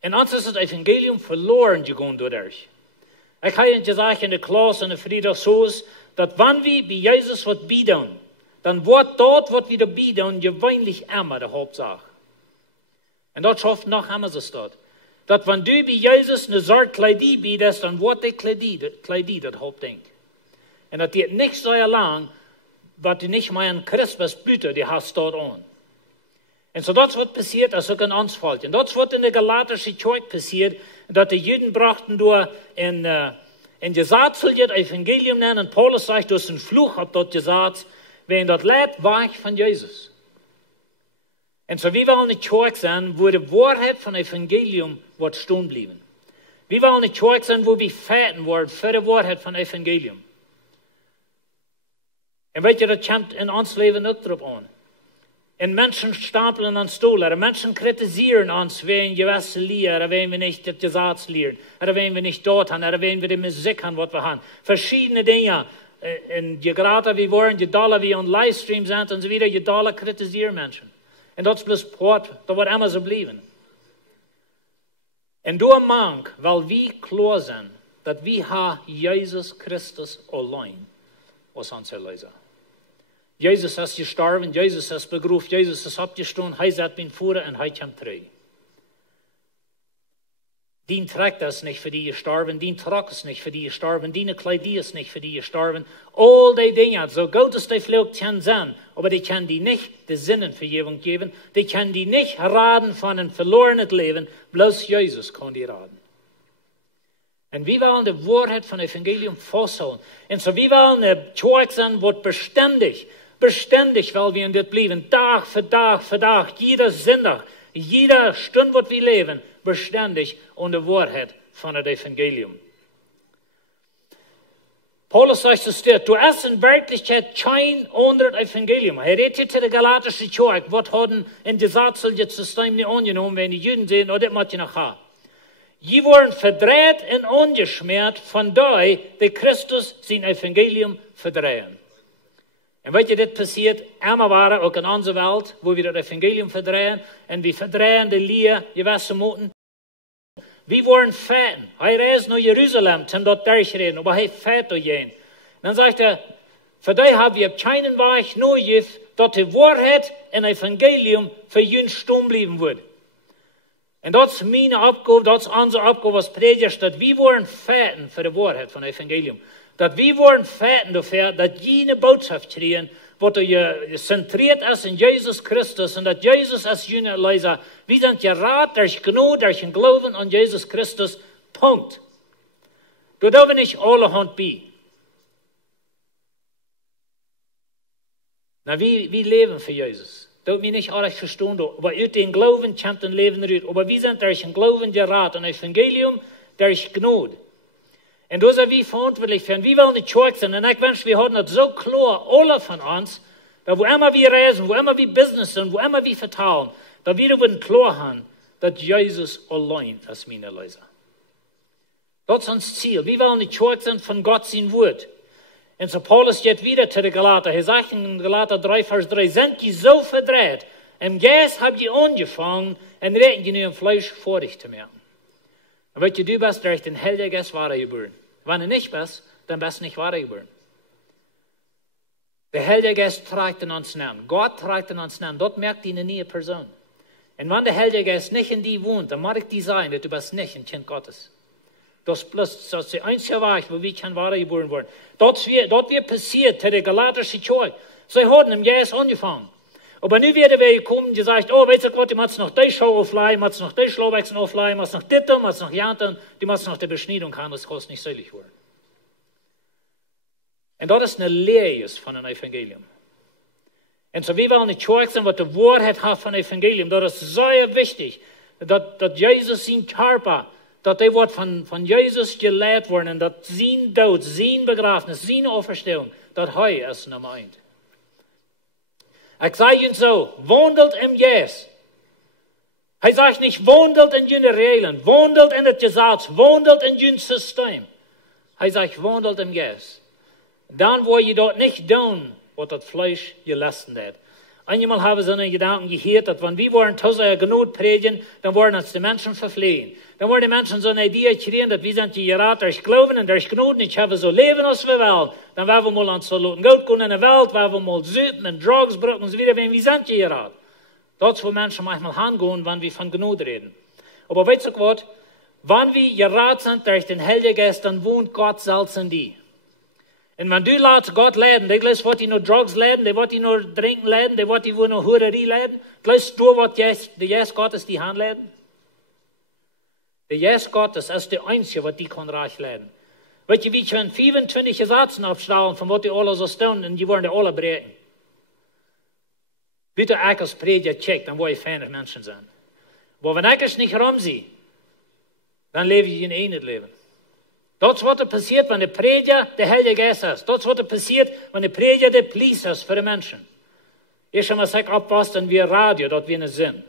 En ons is het evangelium verloren gegaan dadurch. Ik heb je gezegd in de klas en de Freitagsoos, dat wanneer we bij Jezus wat bieden, dan wordt dat wat we er bieden gewöhnlich immer de Hauptsache. En dat schafft nog immer so staat. Dat wanneer du bij Jezus een soort Kleidie biedest, dan wordt die Kleidie dat Hauptding. En dat die niet zo lang, wat du nicht mehr ein Christ bist, bitte, die hast dort an. En so dat wat passiert, als ook in ons valt. En dat wat in de Galatische Kjoakj passiert, dat de Juden brachten door in Gesetz soll het evangelium nennen. En Paulus sagt, dat is een vloek op dat Gesetz, wenn dat Leid weg van Jezus. En so wie wollen een Kjoakj zijn, wo de waarheid van evangelium wordt staan blijven. Wie wollen een Kjoakj zijn, wo we feiten worden voor de waarheid van evangelium. En weet je, dat komt in ons leven ook erop aan. En mensen stapelen aan stoelen, en mensen kritiseren ons, wenn je gewisse leren, wenn wir nicht das Gesetz lehren, oder wenn wir nicht dort haben, oder wenn wir die Musik haben, was wir haben. Verschiedene Dinge. En je grader wie worden, je dollar wie on livestream zijn, en so wieder, je dollar kritiseren mensen. En dat is bloß Port, dat wordt immer zo blijven. En door mank, weil we klar zijn, dat we ha Jezus Christus alleen als onze Leiser. Jezus is gestorben, Jezus is begroefd, Jezus is opgestaan, hij zet mijn voeren en hij komt terug. Die trägt is niet voor die gestorben, die trok is niet voor die gestorben, die Kleidie is niet voor die gestorben. All die dingen, so gut es die vielleicht kann sein, aber die kann die nicht die Sinnenvergebung geben, die kann die nicht raden von einem verlorenen Leben, bloß Jesus kann die raden. En wie wollen de waarheid van het evangelium vasthouden. En so wie wollen de Kjoakj zijn, wordt beständig, Beständig, weil wir in das bleiben. Tag für Tag für Tag. Jeder Sonntag, jeder Stunde, wo wir leben. Beständig und die Wahrheit von dem Evangelium. Paulus sagt es dir, du hast in Wirklichkeit kein anderes Evangelium. Er redet hier zu der galatischen Kjoakj, was haben in der Satzel jetzt System nicht angenommen, wenn die Juden sehen, oder das muss ich noch haben. Die wurden verdreht und angeschmiert von denen, die Christus sein Evangelium verdrehen. Und weißt du, das passiert immer waren, auch in unserer Welt, wo wir das Evangelium verdrehen, und wir verdrehen die Liebe, gewisse Moten. Wir wollen feten. Er reist nach Jerusalem, zum dort durchreden, aber er fährt durch ihn. Dann sagt er, für dich haben wir keinen Weg neu, dass die Wahrheit und Evangelium für jeden stumm bleiben wird. Und das ist meine Aufgabe, das ist unsere Aufgabe als Prediger, dass wir wollen feten für die Wahrheit von Evangelium. Dass wir wollen feten dafür, dass jene Botschaft kriegen, was zentriert ist in Jesus Christus und dass Jesus als jene Leser, wir sind geraten durch Gnade, durch den Glauben an Jesus Christus, Punkt. Du darfst nicht alle Hand bei. Na, wir leben für Jesus. Das wir nicht alles verstehen, aber aus dem Glauben kommt ein Leben raus. Aber wir sind durch den Glauben geraten, ein Evangelium durch Gnade. Und das sind wir verantwortlich für. Und wir wollen nicht schwach sein. Und ich wünsche, wir haben das so klar, alle von uns, dass wo immer wir reisen, wo immer wir Business sind, wo immer wir vertrauen, dass wir würden klar haben, dass Jesus allein ist meine Leser. Das ist unser Ziel. Wir wollen nicht schwach sein von Gott sein Wort. Und so Paulus geht wieder zu den Galater. Er sagt in Galater 3, Vers 3, sind die so verdreht, im Geist habt ihr angefangen, und reden die nur im Fleisch vor dich zu merken. Und wenn du bist, durch den Heiligen Geist wahre geboren. Wenn du nicht bist, dann bist du nicht wahre geboren. Der Heilige Geist trägt in uns Namen. Gott trägt in uns Namen. Dort merkt die eine neue Person. Und wenn der Heilige Geist nicht in dir wohnt, dann mag ich dir sagen, dass du bist nicht ein Kind Gottes. Das ist der einzige Weg, wo wir kein wahre geboren werden. Dort wird passiert, zu der galatischen Kjoakj. Sie haben im Geist angefangen. Aber nu werden wir gekommen und gesagt, oh, weißt du Gott, du musst noch die Show aufleihen, du musst noch die Schlauwechsel aufleihen, du musst noch das tun, du musst noch janten, du musst noch die Beschneidung haben, das kostet nicht selig werden. Und das ist eine Lehre von dem Evangelium. Und so wir wollen nicht schwach sein, was die Wahrheit hat von dem Evangelium. Das ist sehr wichtig, dass Jesus sein Körper, dass der Wort von Jesus gelehrt worden und dass sein Tod, sein Begräbnis, seine Auferstehung, dass er es noch meint. Ich sage Ihnen so, wandelt im Geist. Er sagt nicht, wandelt in jene Regeln, wandelt in das Gesetz, wandelt in jene System. Er sagt, wandelt im Geist. Dann wo ihr dort nicht tun, was das Fleisch gelassen hat. Einmal haben sie einen Gedanken gehört, dass wenn wir wollen genug predigen, dann wollen uns die Menschen verfliehen. Dann wollen die Menschen so eine Idee kriegen, dass wir sind geraten durch Glauben und durch Gnade nicht haben so leben, als wir wollen. Dann werden wir mal an so Geld gehen in der Welt, werden wir mal süßen und Drogs brauchen und so wieder, wenn wir sind geraten. Das ist, wo Menschen manchmal hingehen, wenn wir von Gnade reden. Aber weißt du was? Wenn wir geraten sind durch den Heiligen Geist, dann wohnt Gott selbst in dir. Und wenn du lässt Gott leiden, der gleich wird nur Drogs leiden, der wird nur trinken leiden, der wird nur Hurerie leiden, gleich du wird der Geist Gottes die Hand leiden. Der Geist Gottes ist der Einzige, was die kann reich leiden. Weißt du, wie können 25 Sätze aufstellen, von was die alle so stehen, und die wollen die alle brechen. Bitte ich als Prediger check, dann will ich feine Menschen sein. Aber wenn ich es nicht rumsehe, dann lebe ich in einem Leben. Das ist, was passiert, wenn der Prediger der Heilige Geist ist. Das ist, was passiert, wenn der Prediger der Police ist für die Menschen. Ich habe gesagt, abpasst, dann wie Radio, dort wie eine Sinn.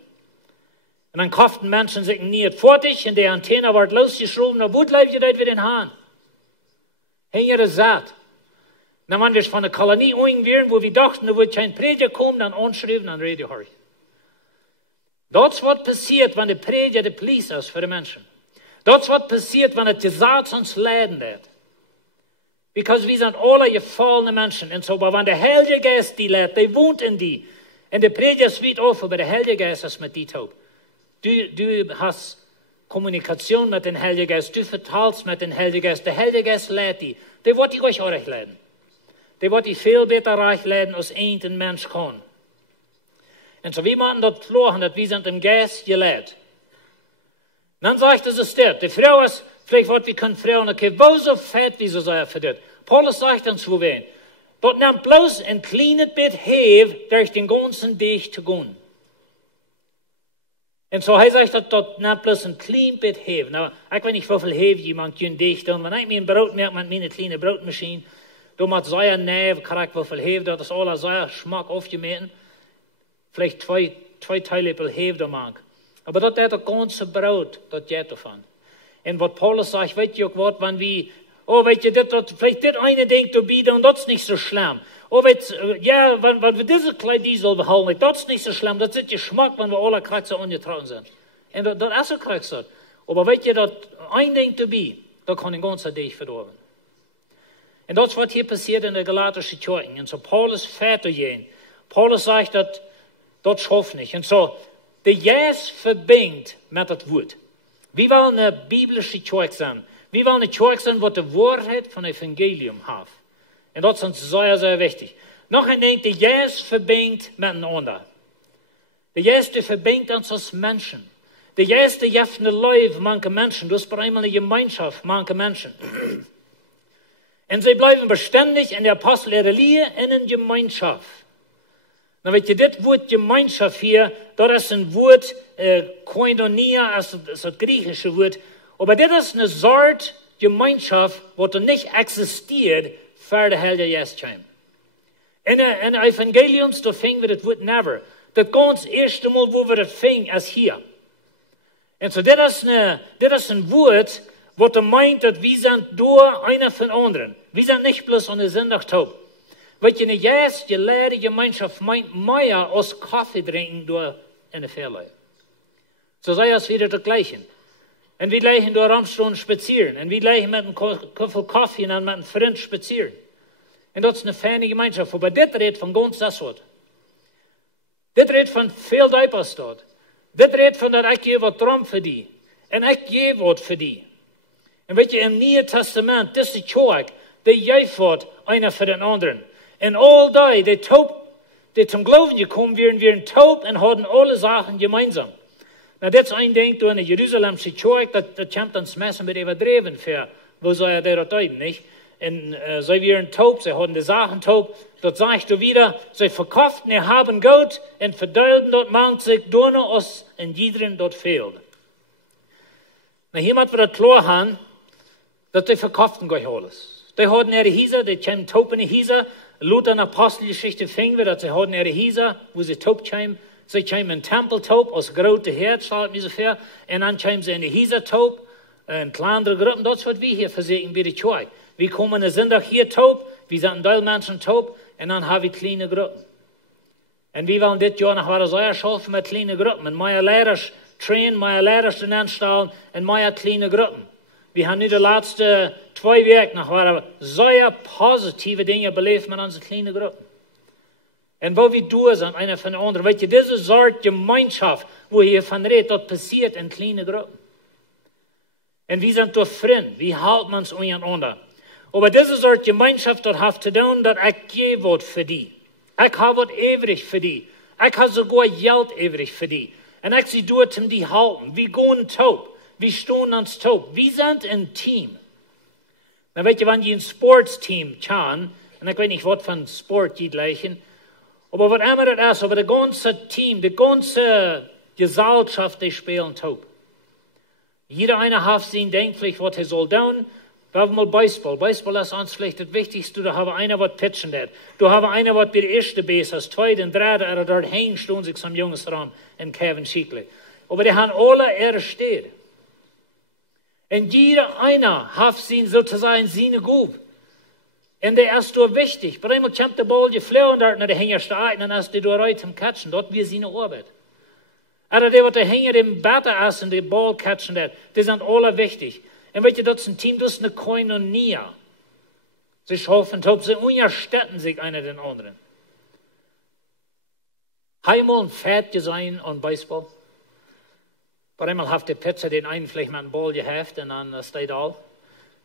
Und dann kauften Menschen sich nie fertig, und die Antenne wird losgeschoben, na gut, bleibt ihr dort wieder in Hand. Hier ist das. Dann, wenn wir von der Kolonie wären, wo wir dachten, da wird kein Prediger kommen, dann anschreiben, dann rede ich. Das ist, was passiert, wenn der Prediger der Police ist für die Menschen. Das ist, was passiert, wenn das Gesetz uns leiden wird. Because wir sind alle gefallene Menschen. Und so, aber wenn der Heilige Geist die lehrt, der wohnt in die. Und der Prediger sieht auf, aber der Heilige Geist ist mit dir taub. Du hast Kommunikation mit dem Heiligen Geist, du vertraust mit dem Heiligen Geist. Der Heilige Geist lehrt die. Der wird dich euch auch recht leiden. Der wird dich viel besser reich leiden, als ein Mensch kann. Und so, wir machen das klar, dass wir sind im Geist gelehrt. Dann sagt es dort, die Frau ist, vielleicht wird wir können Frauen, okay, wo so fett wie so sei für das. Paulus sagt uns, wo wen, Dat nimmt bloß ein kleines bit Hev durch den ganzen Weg zu gehen. Und so heißt es, dass das nimmt bloß ein kleines bit Hev. Nou, ich weiß nicht, wie viel Hev jemand jeden Weg tun. Wenn ich mir ein Brot merke mit meiner kleinen Brotmaschine, da macht sehr näher, kriegt wie viel Hev, das ist alles sehr Geschmack aufgemessen. Vielleicht zwei Teelöffel Hev da mag. Aber das ist das ganze Brot, das geht davon. Und was Paulus sagt, weet je ook wat, wenn wir, oh, weet je, vielleicht das eine denkt, du bieten, und das ist nicht so schlimm. Oh, ja, wenn wir diese kleine Diesel behalten, das ist nicht so schlimm, das ist Geschmack, wenn wir alle krank so ungetragen sind. Und das ist so krank so. Aber weet je, das ein Ding dabei, da kann ein ganzer Tag verdorben. Und das, was hier passiert in der galatischen Kirche. Und so Paulus fährt gehen. Paulus sagt, das schafft nicht. Und so, der Jeist verbindet mit das Wort. Wir wollen eine biblische Kirche sein. Wir wollen eine Kirche sein, die die Wahrheit von Evangelium hat. Und das ist uns sehr, sehr wichtig. Noch ein Ding, der Jeist verbindet miteinander. Der Jeist verbindet uns als Menschen. Der Jeist gibt eine Leben manche Menschen. Du hast bei einmal eine Gemeinschaft manche Menschen. Und sie bleiben beständig in der Apostel ihrer Liebe in einer Gemeinschaft. Na, weet je, dit Wort Gemeinschaft hier, das ist ein Wort, koinonia, das ist das griechische Wort. Aber das ist eine Sorte Gemeinschaft, die nicht existiert, für der Heilige Geist kommt. In der Evangeliums, da fingen wir das Wort never. Das ganz erste Mal, wo wir das fingen, ist hier. Und so, das ist ein Wort, das meint, dass wir sind durch einer von anderen. Wir sind nicht bloß an der Sonntag taub. Weet je, eine Jeist, die leere Gemeinschaft meint mehr als Kaffee trinken durch eine Verleih. So sei es wieder das Gleiche. Und wir legen durch Ramstrohen spazieren. Und wir legen mit einem Köffel Kaffee und mit einem Freund spazieren. Und das ist eine feine Gemeinschaft. Aber das redet von ganz das Wort. Das redet von viel Deipers dort. Das redet von, dass ich gehe was drum für die. Und ich gehe was für die. Und weet je, im Neuen Testament, das ist die Kjoakj, die geeft wat einer für den anderen. Und all die zum Glauben gekommen wären taub und hatten alle Sachen gemeinsam. Na, das ist ein Ding, in der Jerusalemsche Kjoakj, das kommt uns messen mit überdreven für, wo soll er das deuten, nicht? Und sie wären taub, sie hatten die Sachen taub, das sagst du wieder, sie verkauften, haben Gott und verdeilten dort mangt sich Donner aus und jederen dort fehlt. Na, jemand wird das klar haben, dass die verkauften gleich alles. Die hatten ihre Hieser, die kamen taub in die Hieser. Luther in Apostelgeschichte fing wir, dass sie hatten ihre Hieser, wo sie taub kamen. Sie kamen in den Tempel taub, aus große Herz, schaut mir so fair. Und dann kamen sie in die Hieser taub, in kleinere Gruppen. Das ist, was wir hier versuchen bei der Kjoakj. Wir kommen in Sonntag hier taub, wir sind ein Menschen taub, und dann haben wir kleine Gruppen. Und wir wollen das Jahr nach sehr schaffen mit kleinen Gruppen. Und mehr Lehrer trainen, mehr Lehrer anstellen, und mehr kleine Gruppen. Wir haben nu de laatste 2 weken nog sehr positive Dinge beleefd met onze kleine Gruppen. Und wo wir durch sind, einer von der anderen. Weet je, diese Sorte Gemeinschaft, wo hier von redet, das passiert in kleinen Gruppen. Und wir sind doch Freunde, wir halten uns untereinander. Aber diese Sorte Gemeinschaft, das hat zu tun, dass ich gehe was für die. Ich habe was übrig für die. Ich habe sogar Geld übrig für die. Und ich sie dort, um die halten. Wir gehen taub. Wir stehen uns taub. Wir sind ein Team. Na, weet je, wenn je ein Sportsteam kann, und ich weiß nicht, was von Sport die gleichen, aber was immer das ist, aber das ganze Team, die ganze Gesellschaft, die spielen taub. Jeder einer hat sein Denkpflicht, was er soll tun. Wir haben mal Baseball. Baseball ist uns vielleicht das Wichtigste. Da haben einer, was pitchen hat. Da haben einer, was bei der ersten Base ist, zweite und dritte, oder dort hängen stehen sich zum Jungsraum in Kevin Schiekle. Aber die haben alle ihre Stelle. Und jeder einer hat sozusagen seine Gub. Und der ist doch wichtig. Bei einmal kommt der Ball geflogen dort, und der hängt da ein, und dann ist der da rein zum Catchen. Dort wird seine Arbeit. Oder der, was der hängt im Batter ist und den Ball catchen hat, die sind alle wichtig. Und weißt du, das ist ein Team, das ist eine Koinonia. Sie schaffen taub, sie unterstützen sich einer den anderen. Einmal ein Fett gesehen an Baseball. Bei einmal hat der Pitcher den einen vielleicht mit dem Ball gehabt und dann steht all. Und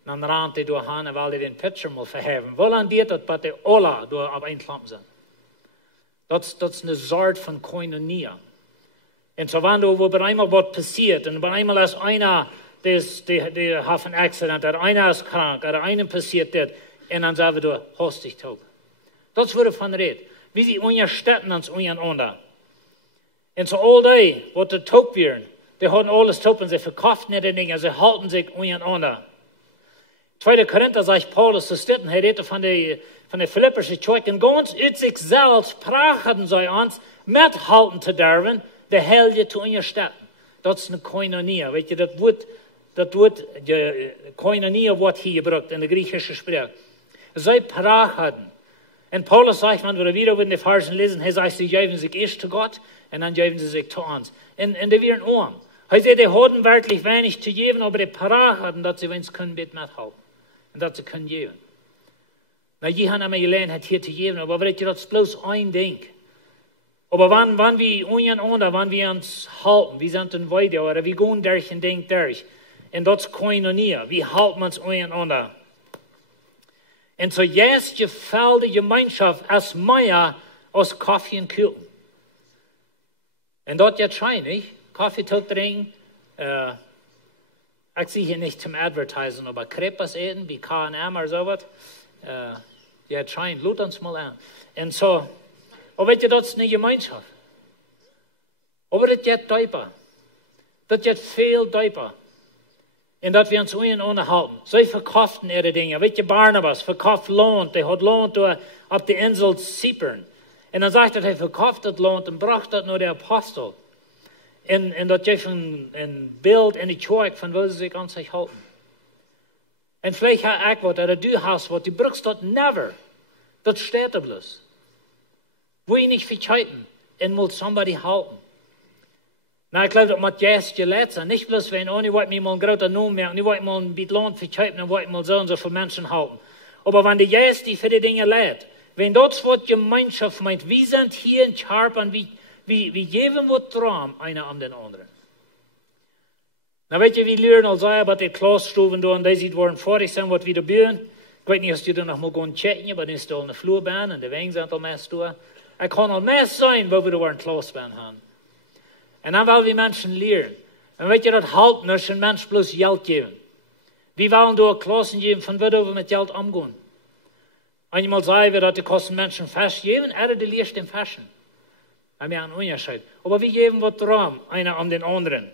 dann rannt er durch und will den Pitcher mal verheben. Woran geht das, dass die alle durch auf einen Klamm sind? Das ist eine Sorte von Koinonia. Und so, wenn wo bei einmal was passiert, und bei einmal ist einer, der hat ein Accident, oder einer ist krank, oder einem passiert das, und dann sagen wir, du hast dich taub. Dat wordt van red. Wie sie unterstützen uns untereinander. En zo al die, wat de top werden, die hadden alles top en ze verkaufen niet de dingen, ze halten zich untereinander. 2. Korinther zegt Paulus zu stitten, hij redt van de Philippische Kerk, en ganz uit zichzelf praten zij ons, met halten te durven, de helje te onderstützen. Dat is een koinonia, weet je, dat wordt de koinonia wordt hier gebruikt in de Griechische spraak. Zij praten. En Paulus zegt, wenn wir wieder in den Versen lesen, hij zegt, sie geven zich eerst zu Gott, en dan geven ze zich zu uns. En die werden arm. Hij zei, die hadden wirklich wenig te geven, aber die praten, dat ze ons kunnen mithalten. En dat ze kunnen geven. Nou, je hebben allemaal geleerd het hier te geven, aber weet je, dat is bloos een ding. Aber wann wir untereinander, wann wir uns halten, wir sind in Weide, oder wir gehen durch ein Ding durch. Und das ist Koinonia, wir halten uns untereinander. Und so jetzt gefällt die Gemeinschaft als mehr als Kaffee und Kuchen. Und dort jetzt schein, nicht? Kaffee zu trinken, ich sehe hier nicht zum Advertisen, aber Crepes eten, wie K&M oder sowas. Jetzt schein, lud uns mal an. Und so, aber weet je, dat is een gemeenschap. Aber dat gaat dieper. Dat gaat veel dieper. En dat we ons onderhouden. Zij verkochten ihre dingen. Weet je, Barnabas verkauft Land. Hij had Land op de insel Cypern. En dan zegt hij verkauft dat Land en bracht dat naar de apostel. En dat geeft een beeld in de kerk van waar ze zich aan zich houden. En vielleicht heb ik wat, dat du hast wat, die brukst dat never. Dat staat er bloos. Wil je niet vergeten en moet somebody halten. Nou, ik geloof dat met Jeist geleerd zijn. Niet bloos wenn, oh, nu wil ik me mal een grote naam maken, nu wil ik mal een beetje land vergeten, dan wil ik mal so und so voor mensen halten. Aber wenn die Jeist die für die Dinge leert, wenn das Wort Gemeinschaft meint, wir sind hier in Charp und wir geben was Traum einer an den anderen. Nou, weet je, wie leren al zei, wat die Klausstufen doen, die ziet worden vorig zijn, wat we gebeuren. Ik weet niet of je er nog mal gaan checken, aber die is al in de vloerbaan en de wegen zijn al meest door. Het kan al meest zijn, waar we er een Klausbaan hebben. En dan willen we mensen leren. En weet je, dat helpt niet als een mens bloos geld geven. We willen door Klassen geven van wat we met geld omgaan. Einmal sagen wir, dass die kosten Menschen fest geben, die liest den Fashion. Wir haben einen Unterschied. Aber wir geben was Raum, einer an den anderen.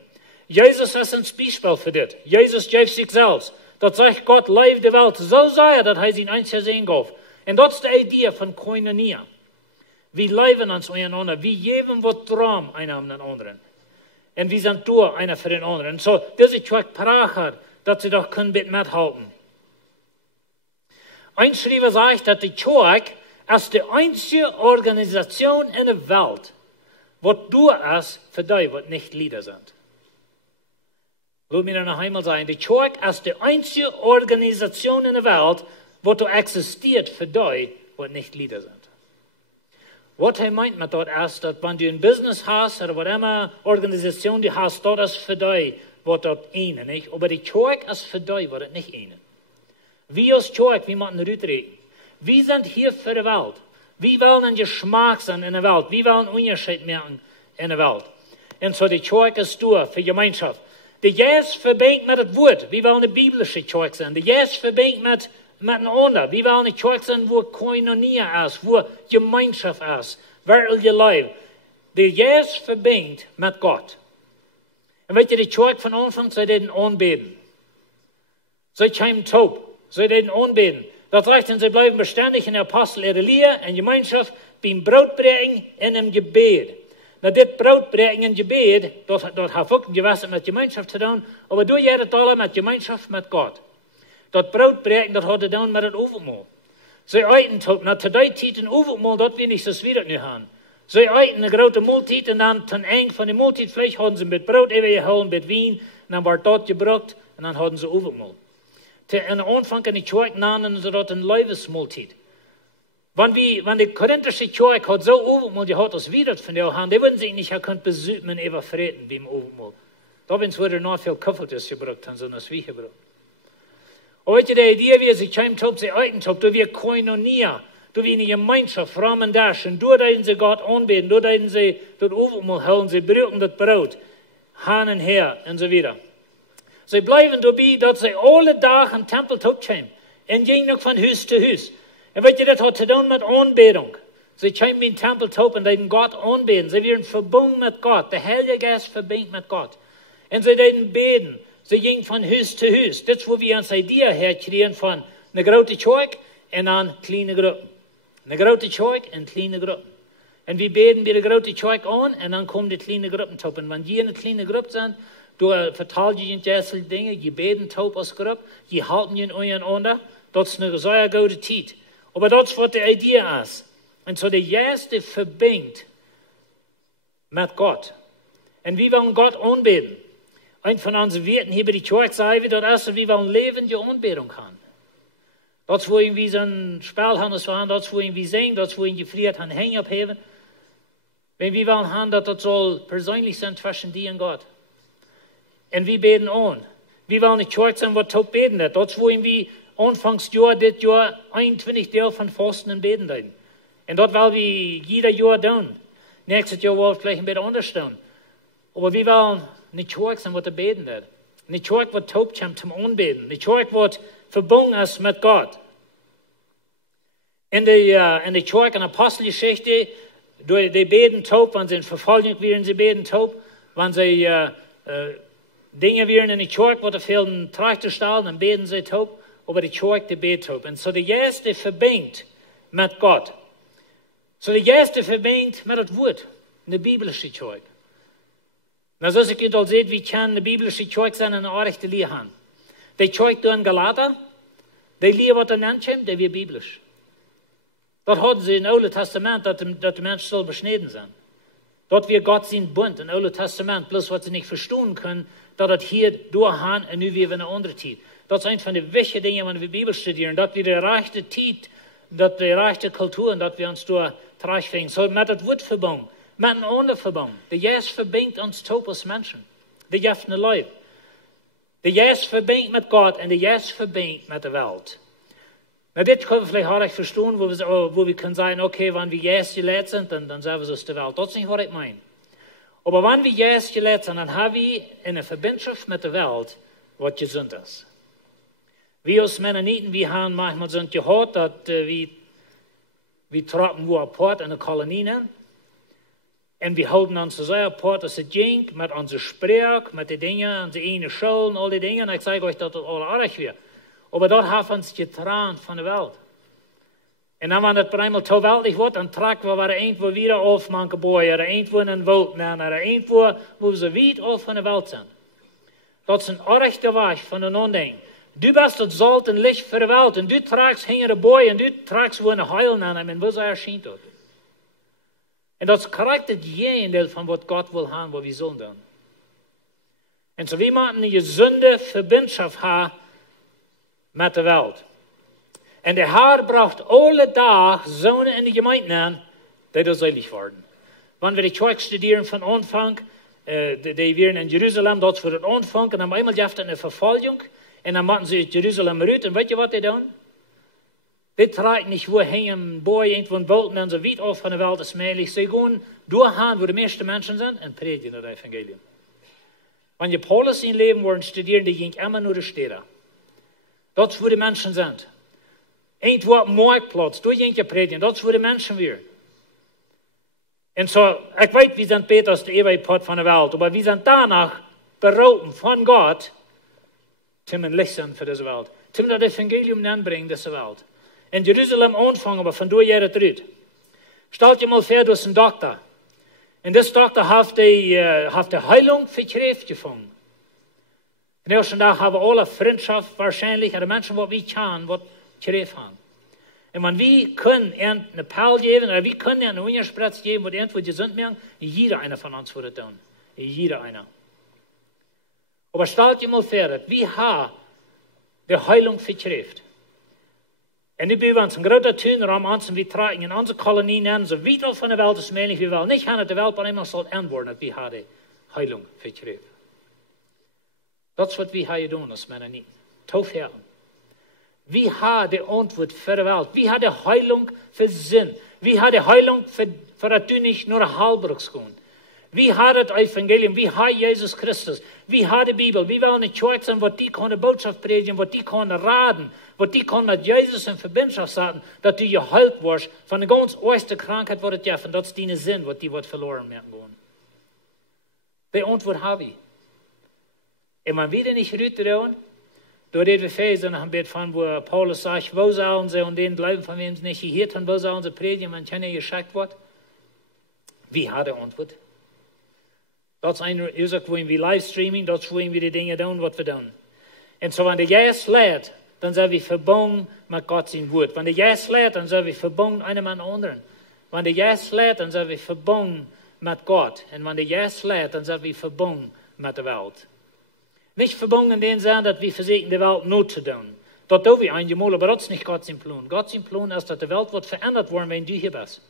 Jesus ist ein Beispiel für das. Jesus gibt sich selbst. Das sagt Gott, leib die Welt so sehr, dass er sein einziger Sehen gab. Und das ist die Idee von Koinonia. Wir leben uns untereinander. Wir geben was Raum, einer an den anderen. Und wir sind durch, einer für den anderen. Und so, diese Kirche braucht, dass sie doch können mithalten. Ein Schreiber sagt, dass die Kjoakj ist die einzige Organisation in der Welt, was du ist für die, was nicht Lieder sind. Lass mich noch einmal sagen, die Kjoakj ist die einzige Organisation in der Welt, was du existiert für die, was nicht Lieder sind. Was er meint mit dort ist, dass wenn du ein Business hast oder was immer Organisation du hast, dort ist für die, was dort ihnen nicht. Aber die Kjoakj ist für die, was nicht ihnen. Wir als Kjoakj, wir müssen rüberreden. Wir sind hier für die Welt. Wir wollen einen Geschmack sein in der Welt. Wir wollen einen Unterschied machen in der Welt. Und so die Kjoakj ist durch für Gemeinschaft. Die Jeist verbindet mit dem Wort. Wir wollen eine biblische Kjoakj sein. Die Jeist verbindet miteinander. Wir wollen eine Kjoakj sein, wo Koinonia ist, wo Gemeinschaft ist, wirkliche Leben. Die Jeist verbindet mit Gott. Und weet je, die Kjoakj von Anfang, sie deden anbeten. Sie kamen taub. Sie deden anbeten. Das reicht, und sie bleiben beständig in der Apostel ihre Lehre, in Gemeinschaft, beim Brotbrechen und im Gebet. Na, dit Brotbrechen und Gebet, das hat auch gewesen mit Gemeinschaft zu tun, aber du jedes alle mit Gemeinschaft mit Gott. Das Brotbrechen, das hat er dann mit dem Aufmahl. Sie eiten, na, zu der Zeit ein Aufmahl, das wir nicht so wieder nicht haben. Sie eiten eine große Mahlzeit und dann zum Ende von der Mahlzeit, vielleicht haben sie mit Brot geholt, mit Wein, und dann war dort gebrockt, und dann hatten sie Aufmahl. An Anfang in die Kjoakj nahmen sie dort eine Leibesmahlzeit. Wenn die korinthische Kjoakj hat so Aufmahl gehabt, als wir das von der Hand, die würden sich nicht besuchen und überfreten beim Aufmahl. Da wurde noch viel Koffertes gebrockt, und so das wie gebrockt. Heute die Idee, wie sie kamen, sie eiten, du wie Koinonia, du wie eine Gemeinschaft, Rahmen dash, und durch den sie Gott anbeten, durch den sie das Aufmahl holen, sie brücken das Brot, Hand und her, und so weiter. Sie bleiben dabei, dass sie alle Tage im Tempel kommen und gehen noch von Haus zu Haus. En weet je, dat had te doen met aanbeding. Ze komen in den Tempel toe en deden Gott aanbeden. Ze werden verbonden met Gott. De Heilige Geist verbindt met Gott. En ze deden beden. Ze gingen van huis te huis. Dat is waar we ons idee herkregen van een grote kerk en dan kleine groepen. Een grote kerk en kleine groepen. En we beden bij de grote kerk aan en dan komen de kleine groepen toe. En wanneer je in een kleine groep bent, du vertaal je in deze dingen, je beden toe als groep, je halten je einander. Dat is een zeer goede tijd. Maar dat is wat de idee is. En zo de Jeist verbindt met Gott. En we willen Gott aanbeden. Een van onze weten hier bij de kerk zei we dat als we willen levende aanbeding gaan. Dat is waar we zo'n spel hebben, dat is waar we zingen, dat is waar we vrijheid gaan hängen opheven. Wenn we willen gaan dat het zal persoonlijk zijn tussen die en Gott. En we beden aan. We willen een kerk zijn wat top beden. Dat is waar we aanvangsjaar dit jaar 21 deel van vasten en beden doen. En dat willen we ieder jaar doen. Nächstes jaar wil het vielleicht een beetje anders doen. Maar we willen een kerk zijn wat te beden doet. Een kerk wat top komt zum aanbeden. Een kerk wat verbonden is met Gott. In de kerk en apostelgeschichte, die beden top, wanneer ze in vervolging werden, ze beden top. Wanneer ze dingen werden in de kerk, wat er veel trachten staan, dan beden ze top. Maar de kerk, die bedet top. En zo de Geist, die verbindt met Gott. Zo de Geist, die verbindt met het woord. De Biblische kerk. Nou, zoals ik het al zei, wie kan de Biblische kerk zijn en een aardige leer gaan. De kerk door in Galater, die leer wat er nennt, die weer Biblisch. Dat hadden ze in het Oude Testament, dat de mensen zal besneden zijn. Dat wir Gott zijn bund in het Oude Testament, plus wat ze niet verstaan kunnen, dat het hier doorgaan en nu weer in een andere tijd. Dat is een van de wichtige dingen wanneer we Bibel studeren, dat we de rechte tijd, dat de rechte cultuur, dat we ons door terugvinden. Zo met het woord verbonden, met een ander verbonden. De Geist verbindt ons top als mensen. De Geist in leven. De Geist verbindt met Gott en de Geist verbindt met de wereld. Nou, dit kunnen we vielleicht hartig verstaan, wo we kunnen zeggen, okay, wanneer we Geist geleid zijn, dan zijn we zoals de wereld. Dat is niet wat ik meen. Maar wanneer we Geist geleid zijn, dan hebben we in een verbinding met de wereld wat gezond is. We als Mennoniten, we hebben manchmal zo'n gehad, dat we trappen wo apart in de kolonien. En we houden ons zo apart als het ging, met onze spraak, met de dingen, onze ene school en al die dingen. En ik zeg euch dat het al aardig weer. Maar dat heeft ons getraand van de wereld. En dan wanneer het eenmaal te weldig wordt, dan trekken we waar eentwo weer af manke boeien, er eentwo in een woud, er eentwo wo ze wiet af van de wereld zijn. Dat is een aardige weg van een onding. Du bist het zout en licht voor de wereld, en du trekt hingen de boy, en du trekt wo een heil aan hem, en wo ze erschijnt dat. En dat is correct het geendeel van wat God wil hebben, wat we zullen doen. En zo we moeten een gezonde verbinding hebben met de wereld. En de Heer bracht alle dag zonen in de gemeente aan, die er selig worden. Wanneer we de kerk studeren van aanvang, die weer in Jeruzalem, dat is voor het aanvang, en dan eenmaal heeft het een vervolging, en dan moeten ze uit Jeruzalem eruit, en weet je wat die doen? Die trekken niet wo heen een boy, irgendwo een boot, en ze wiet af van de wereld is meilig. Ze gaan doorgaan waar de meeste mensen zijn, en predigen het evangelium. Wanneer Paulus in leven worden studeren, die ging immer naar de steden. Dat is waar de mensen zijn. Eentwo op marktplaats, daar ging je predigen, dat is waar de mensen weer. En zo, ik weet, we zijn beter als de eeuwige pot van de wereld, maar we zijn daarna beroepen van God, om een licht zijn voor deze wereld. Om dat evangelium aanbrengen, deze wereld. In Jeruzalem aanvangen, maar vandoor jij het eruit. Stel je mal voor, dus een dokter. En deze dokter heeft de heilung verkreeft gevonden. En eerst dag hebben we alle vriendschap waarschijnlijk, en de mensen wat we kan, wat gekregen hebben. En wanneer we kunnen een pijl geven, en we kunnen een hongersprets geven, wat irgendwo gezond maken, jeder einer van ons wordt het doen. Jeder einer. Maar stel je mal voor, dat we hebben de heilung verkreeft. En nu bij ons een grote tuinraam aan, en we trekken in onze kolonien aan, zo wiet al van de wereld is menig, we willen niet gaan dat de wereld, maar eenmaal zal antwoorden dat we hebben de heilung verkreeft. Dat is wat we gaan doen als Mennoniten. Toefheren. We hebben de antwoord voor de wereld. We hebben de heilung voor zin. We hebben de heilung voor dat u niet naar de Haalbrug gaat. We hebben het evangelium. We hebben Jezus Christus. We hebben de Bibel. We willen een kerk zijn wat die kan de boodschap predigen, wat die kan raden, wat die kon met Jezus in verbindschaft zetten, dat die geheilt wordt van de ganz eerste krankheid wat het jeft, en dat is die zin, wat die wordt verloren merken gaan. Die antwoord heb ik. En man wieder nicht rütteln, da reden wir Verse noch ein bisschen von, wo Paulus sagt, wo sollen sie und den bleiben, von wem sie nicht gehört haben, wo sollen sie predigen, wenn keiner geschickt wird? Wie hat er Antwort? Dat is een uur wo we livestreaming, dat is wo we die dingen doen wat we doen. En zo, wanneer de Jeist leert, dan zijn we verbonden met God zijn woord. Wanneer de Jeist leert, dan zijn we verbonden een met anderen. Wanneer de Jeist leert, dan zijn we verbonden met God. En wanneer de Jeist leert, dan zijn we verbonden met de wereld. Nicht verbunden in den Sinn, dass wir versuchen, die Welt not zu tun. Das tun wir einmal, aber das ist nicht Gott sein Plan. Gott sein Plan ist, dass die Welt wird verändert worden, wenn du hier bist.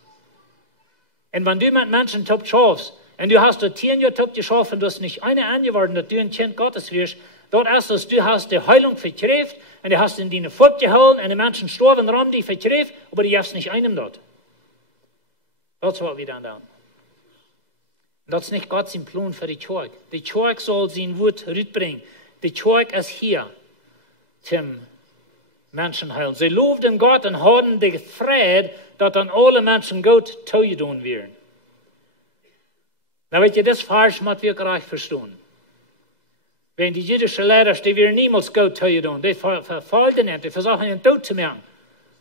Und wenn du mit Menschen top schaffst, und du hast dort 10 Jahre top geschafft, und du hast nicht eine angeworden, dass du ein Kind Gottes wirst, dort ist es, du hast die Heilung verkriegt, und du hast in deine Volk gehalten, und die Menschen sterben rum, die verkriegt, aber du hast nicht einem dort. Das ist was wir dann tun. Dat is niet Gott zijn Plan für die Kjoakj. Die Kjoakj soll sein Wort rütbringen. Die Kjoakj ist hier zum Menschen heilen. Sie lobten Gott und hatten die Freude, dass an alle Menschen Gott toegedoen werden. Na weet je, das ist falsch, was wir gerade verstehen. Wenn die jüdischen Lehrer, die werden niemals Gott toegedoen. Die verfolgen nicht, die versuchen ihn tot zu machen.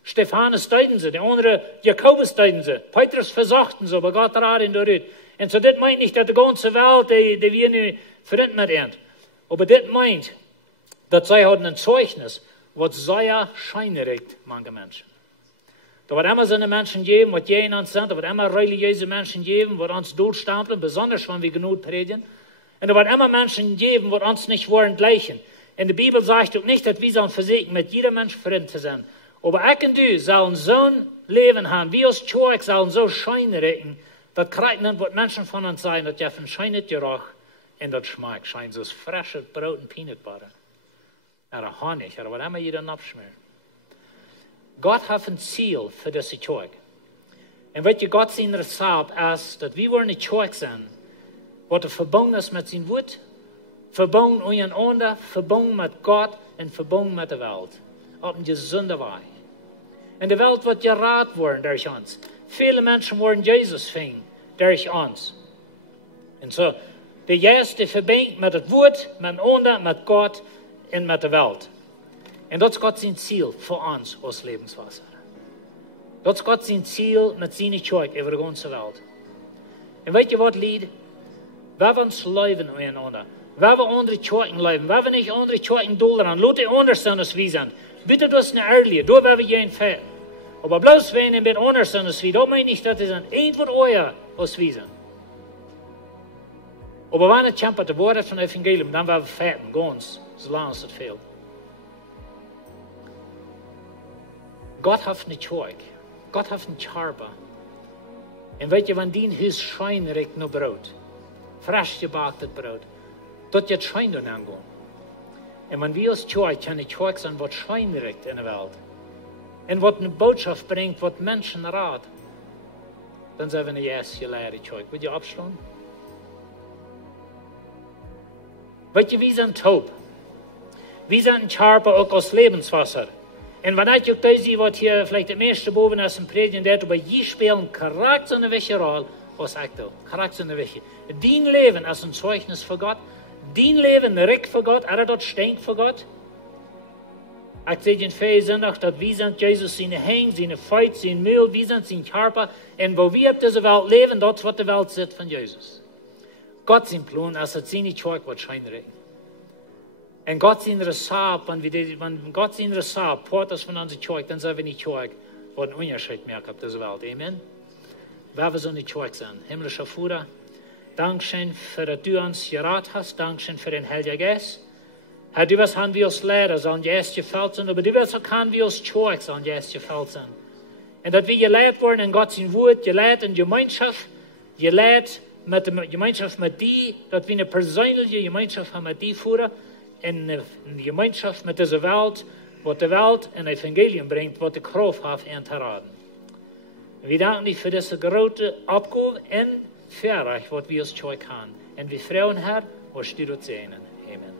Stephanus deuten sie, die andere Jakobus deuten sie. Petrus versuchten sie, aber Gott rat ihn dort. Und so, das meint nicht, dass die ganze Welt, die wir nicht verändert mit ihnen. Aber das meint, dass sie haben ein Zeugnis, was sehr scheinregt, manche Menschen. Da wird immer so eine Menschen geben, was gegen uns sind, da wird immer religiöse Menschen geben, die uns durchstampeln, besonders wenn wir genug predigen. Und da wird immer Menschen geben, die uns nicht wollen gleichen. In der Bibel sagt auch nicht, dass wir sollen versuchen, mit jedem Menschen Freund zu sein. Aber ich und du sollen so ein Leben haben, wie uns Kjoakj sollen so scheinregen, dat krijgt dan wat mensen van ons zijn, dat je van schijnt geruch en dat schmeckt. Schijnt zoals frische brood en peanut butter. En honig, en wat immer je dan abschmeert. Gott hat ein Ziel für diese Kjoakj. Und weet je, Gott sein Rezapt ist, dass wir eine Kjoakj sind, was verbunden ist mit seinem Wort, verbunden untereinander, verbunden mit Gott und verbunden mit der Welt. Auf eine gesunde Weise. Und die Welt wird gerat worden durch uns. Viele Menschen wollen Jesus finden, durch uns. Und so, der Jeist, der verbindet mit dem Wort, miteinander, mit Gott und mit der Welt. Und das ist Gott sein Ziel für uns als Lebenswasser. Das ist Gott sein Ziel mit seiner Kjoakj über die ganze Welt. Und weet je wat, Lied? Wenn wir uns leben miteinander, wenn wir andere Kjoakj leben, wenn wir nicht andere Kjoakj dulden, lass die anders sein als wir sind. Bitte das nicht ehrlich, da werden wir jeden fett. Aber bloß wenn ein bisschen anders sind als wir, da meine ich, dass es ein von euch als wir sind. Aber wenn es kämpft, der Wort von Evangelium, dann werden wir fetten, ganz, solange es fehlt. Gott hat eine Kjoakj. Gott hat einen Charper. Und weet je, wenn die in Hus Schein riecht nur Brot, frisch gebacktes Brot, dat je Schein dann angehen. Und wenn wir als Kjoakj eine Kjoakj sein, was Schein riecht in der Welt, und was eine Botschaft bringt, was Menschen rat, dann sind wir eine erste Lehre Kjoakj. Wollt ihr abschließen? Weet je, wir sind taub. Wir sind ein Charper auch aus Lebenswasser. Und wenn ich auch das sehe, was hier vielleicht das meiste boven ist im Predigen, der aber je spielen Charakter eine welche Rolle, was ich da. Charakter eine welche. Dein Leben ist ein Zeugnis für Gott. Dein Leben riecht für Gott, dort stinkt für Gott. Ich sehe den Vers auch, dass wir sind Jesus seine Hänge, seine Feit, sein Müll, wir sind sein Körper. Und wo wir auf dieser Welt leben, dort wird die Welt sieht von Jesus. Gott sein Plan ist, dass seine Kjoakj wird scheinregen. Und Gott sein Rezapt, wenn Gott sein Rezapt port ist von unserer Kjoakj, dann sind wir nicht Kjoakj, wo ein Unterschied merkt auf dieser Welt. Amen. Wer wir so eine Kjoakj sein. Himmlischer Vater, Dankeschön für, dass du uns gerat hast. Dankeschön für den Heiligen Geist. Herr, du wirst haben wir als Lehrer, sollen die erst gefällt sein, aber du wirst auch haben wir als Kjoakj, sollen die erst gefällt sein. Und dass wir gelehrt worden in Gott sein Wort, gelehrt in Gemeinschaft, gelehrt mit der Gemeinschaft mit dir, dass wir eine persönliche Gemeinschaft haben mit dir, Vater, in eine Gemeinschaft mit dieser Welt, wo die Welt ein Evangelium bringt, wo die Kraft hat, ihn zu raten. Wir danken dir für diese große Abgabe und Verreich, was wir als Kjoakj haben. Und wir freuen, Herr, was du dort sehen. Amen.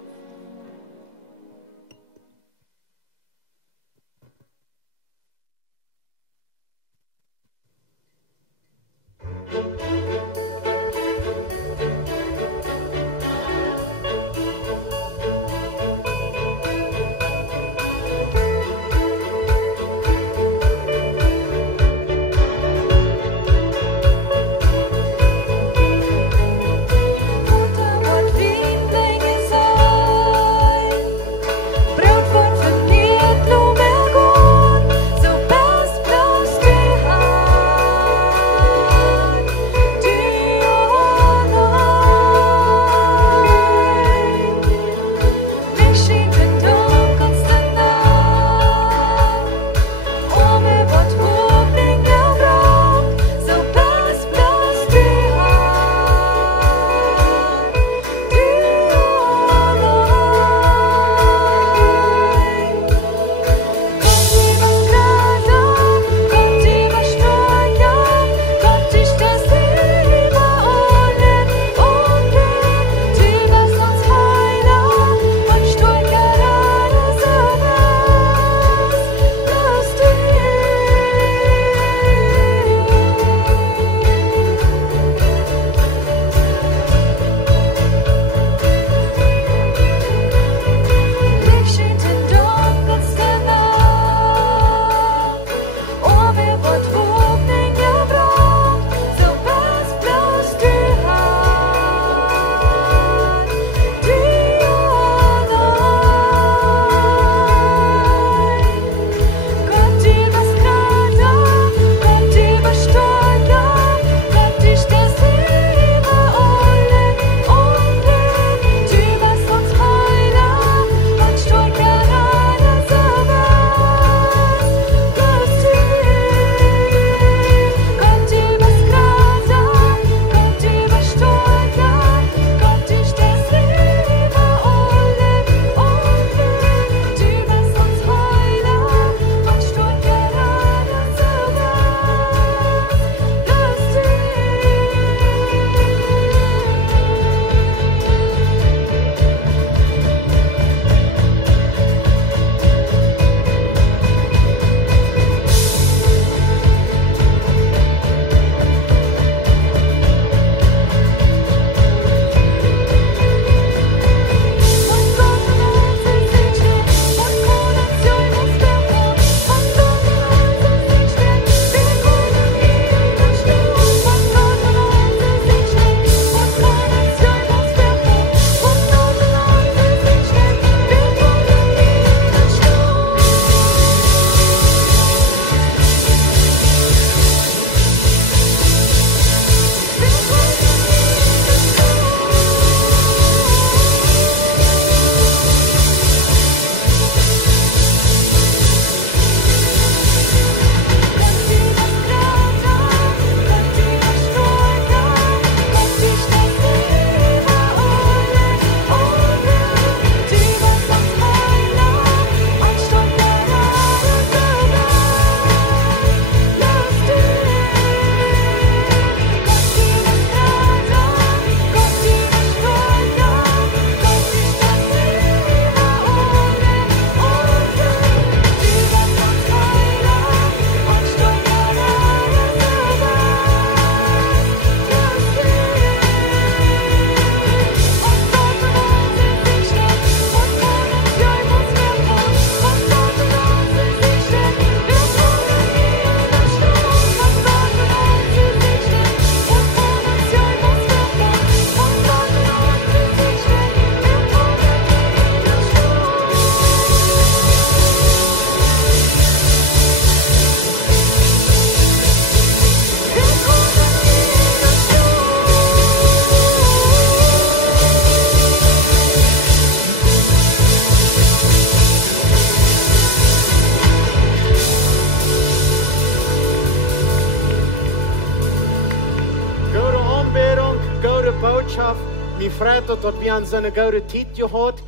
Botschaft. Mir freut, dass wir an so eine gute Zeit gehabt.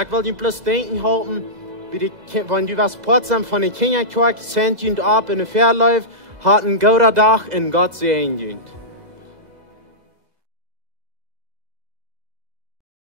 Ich will dir bloß denken halten, wenn du was Potsdam von der Kjoakj sind und ab in der Verlauf, hat ein guter Tag in Gott sehen.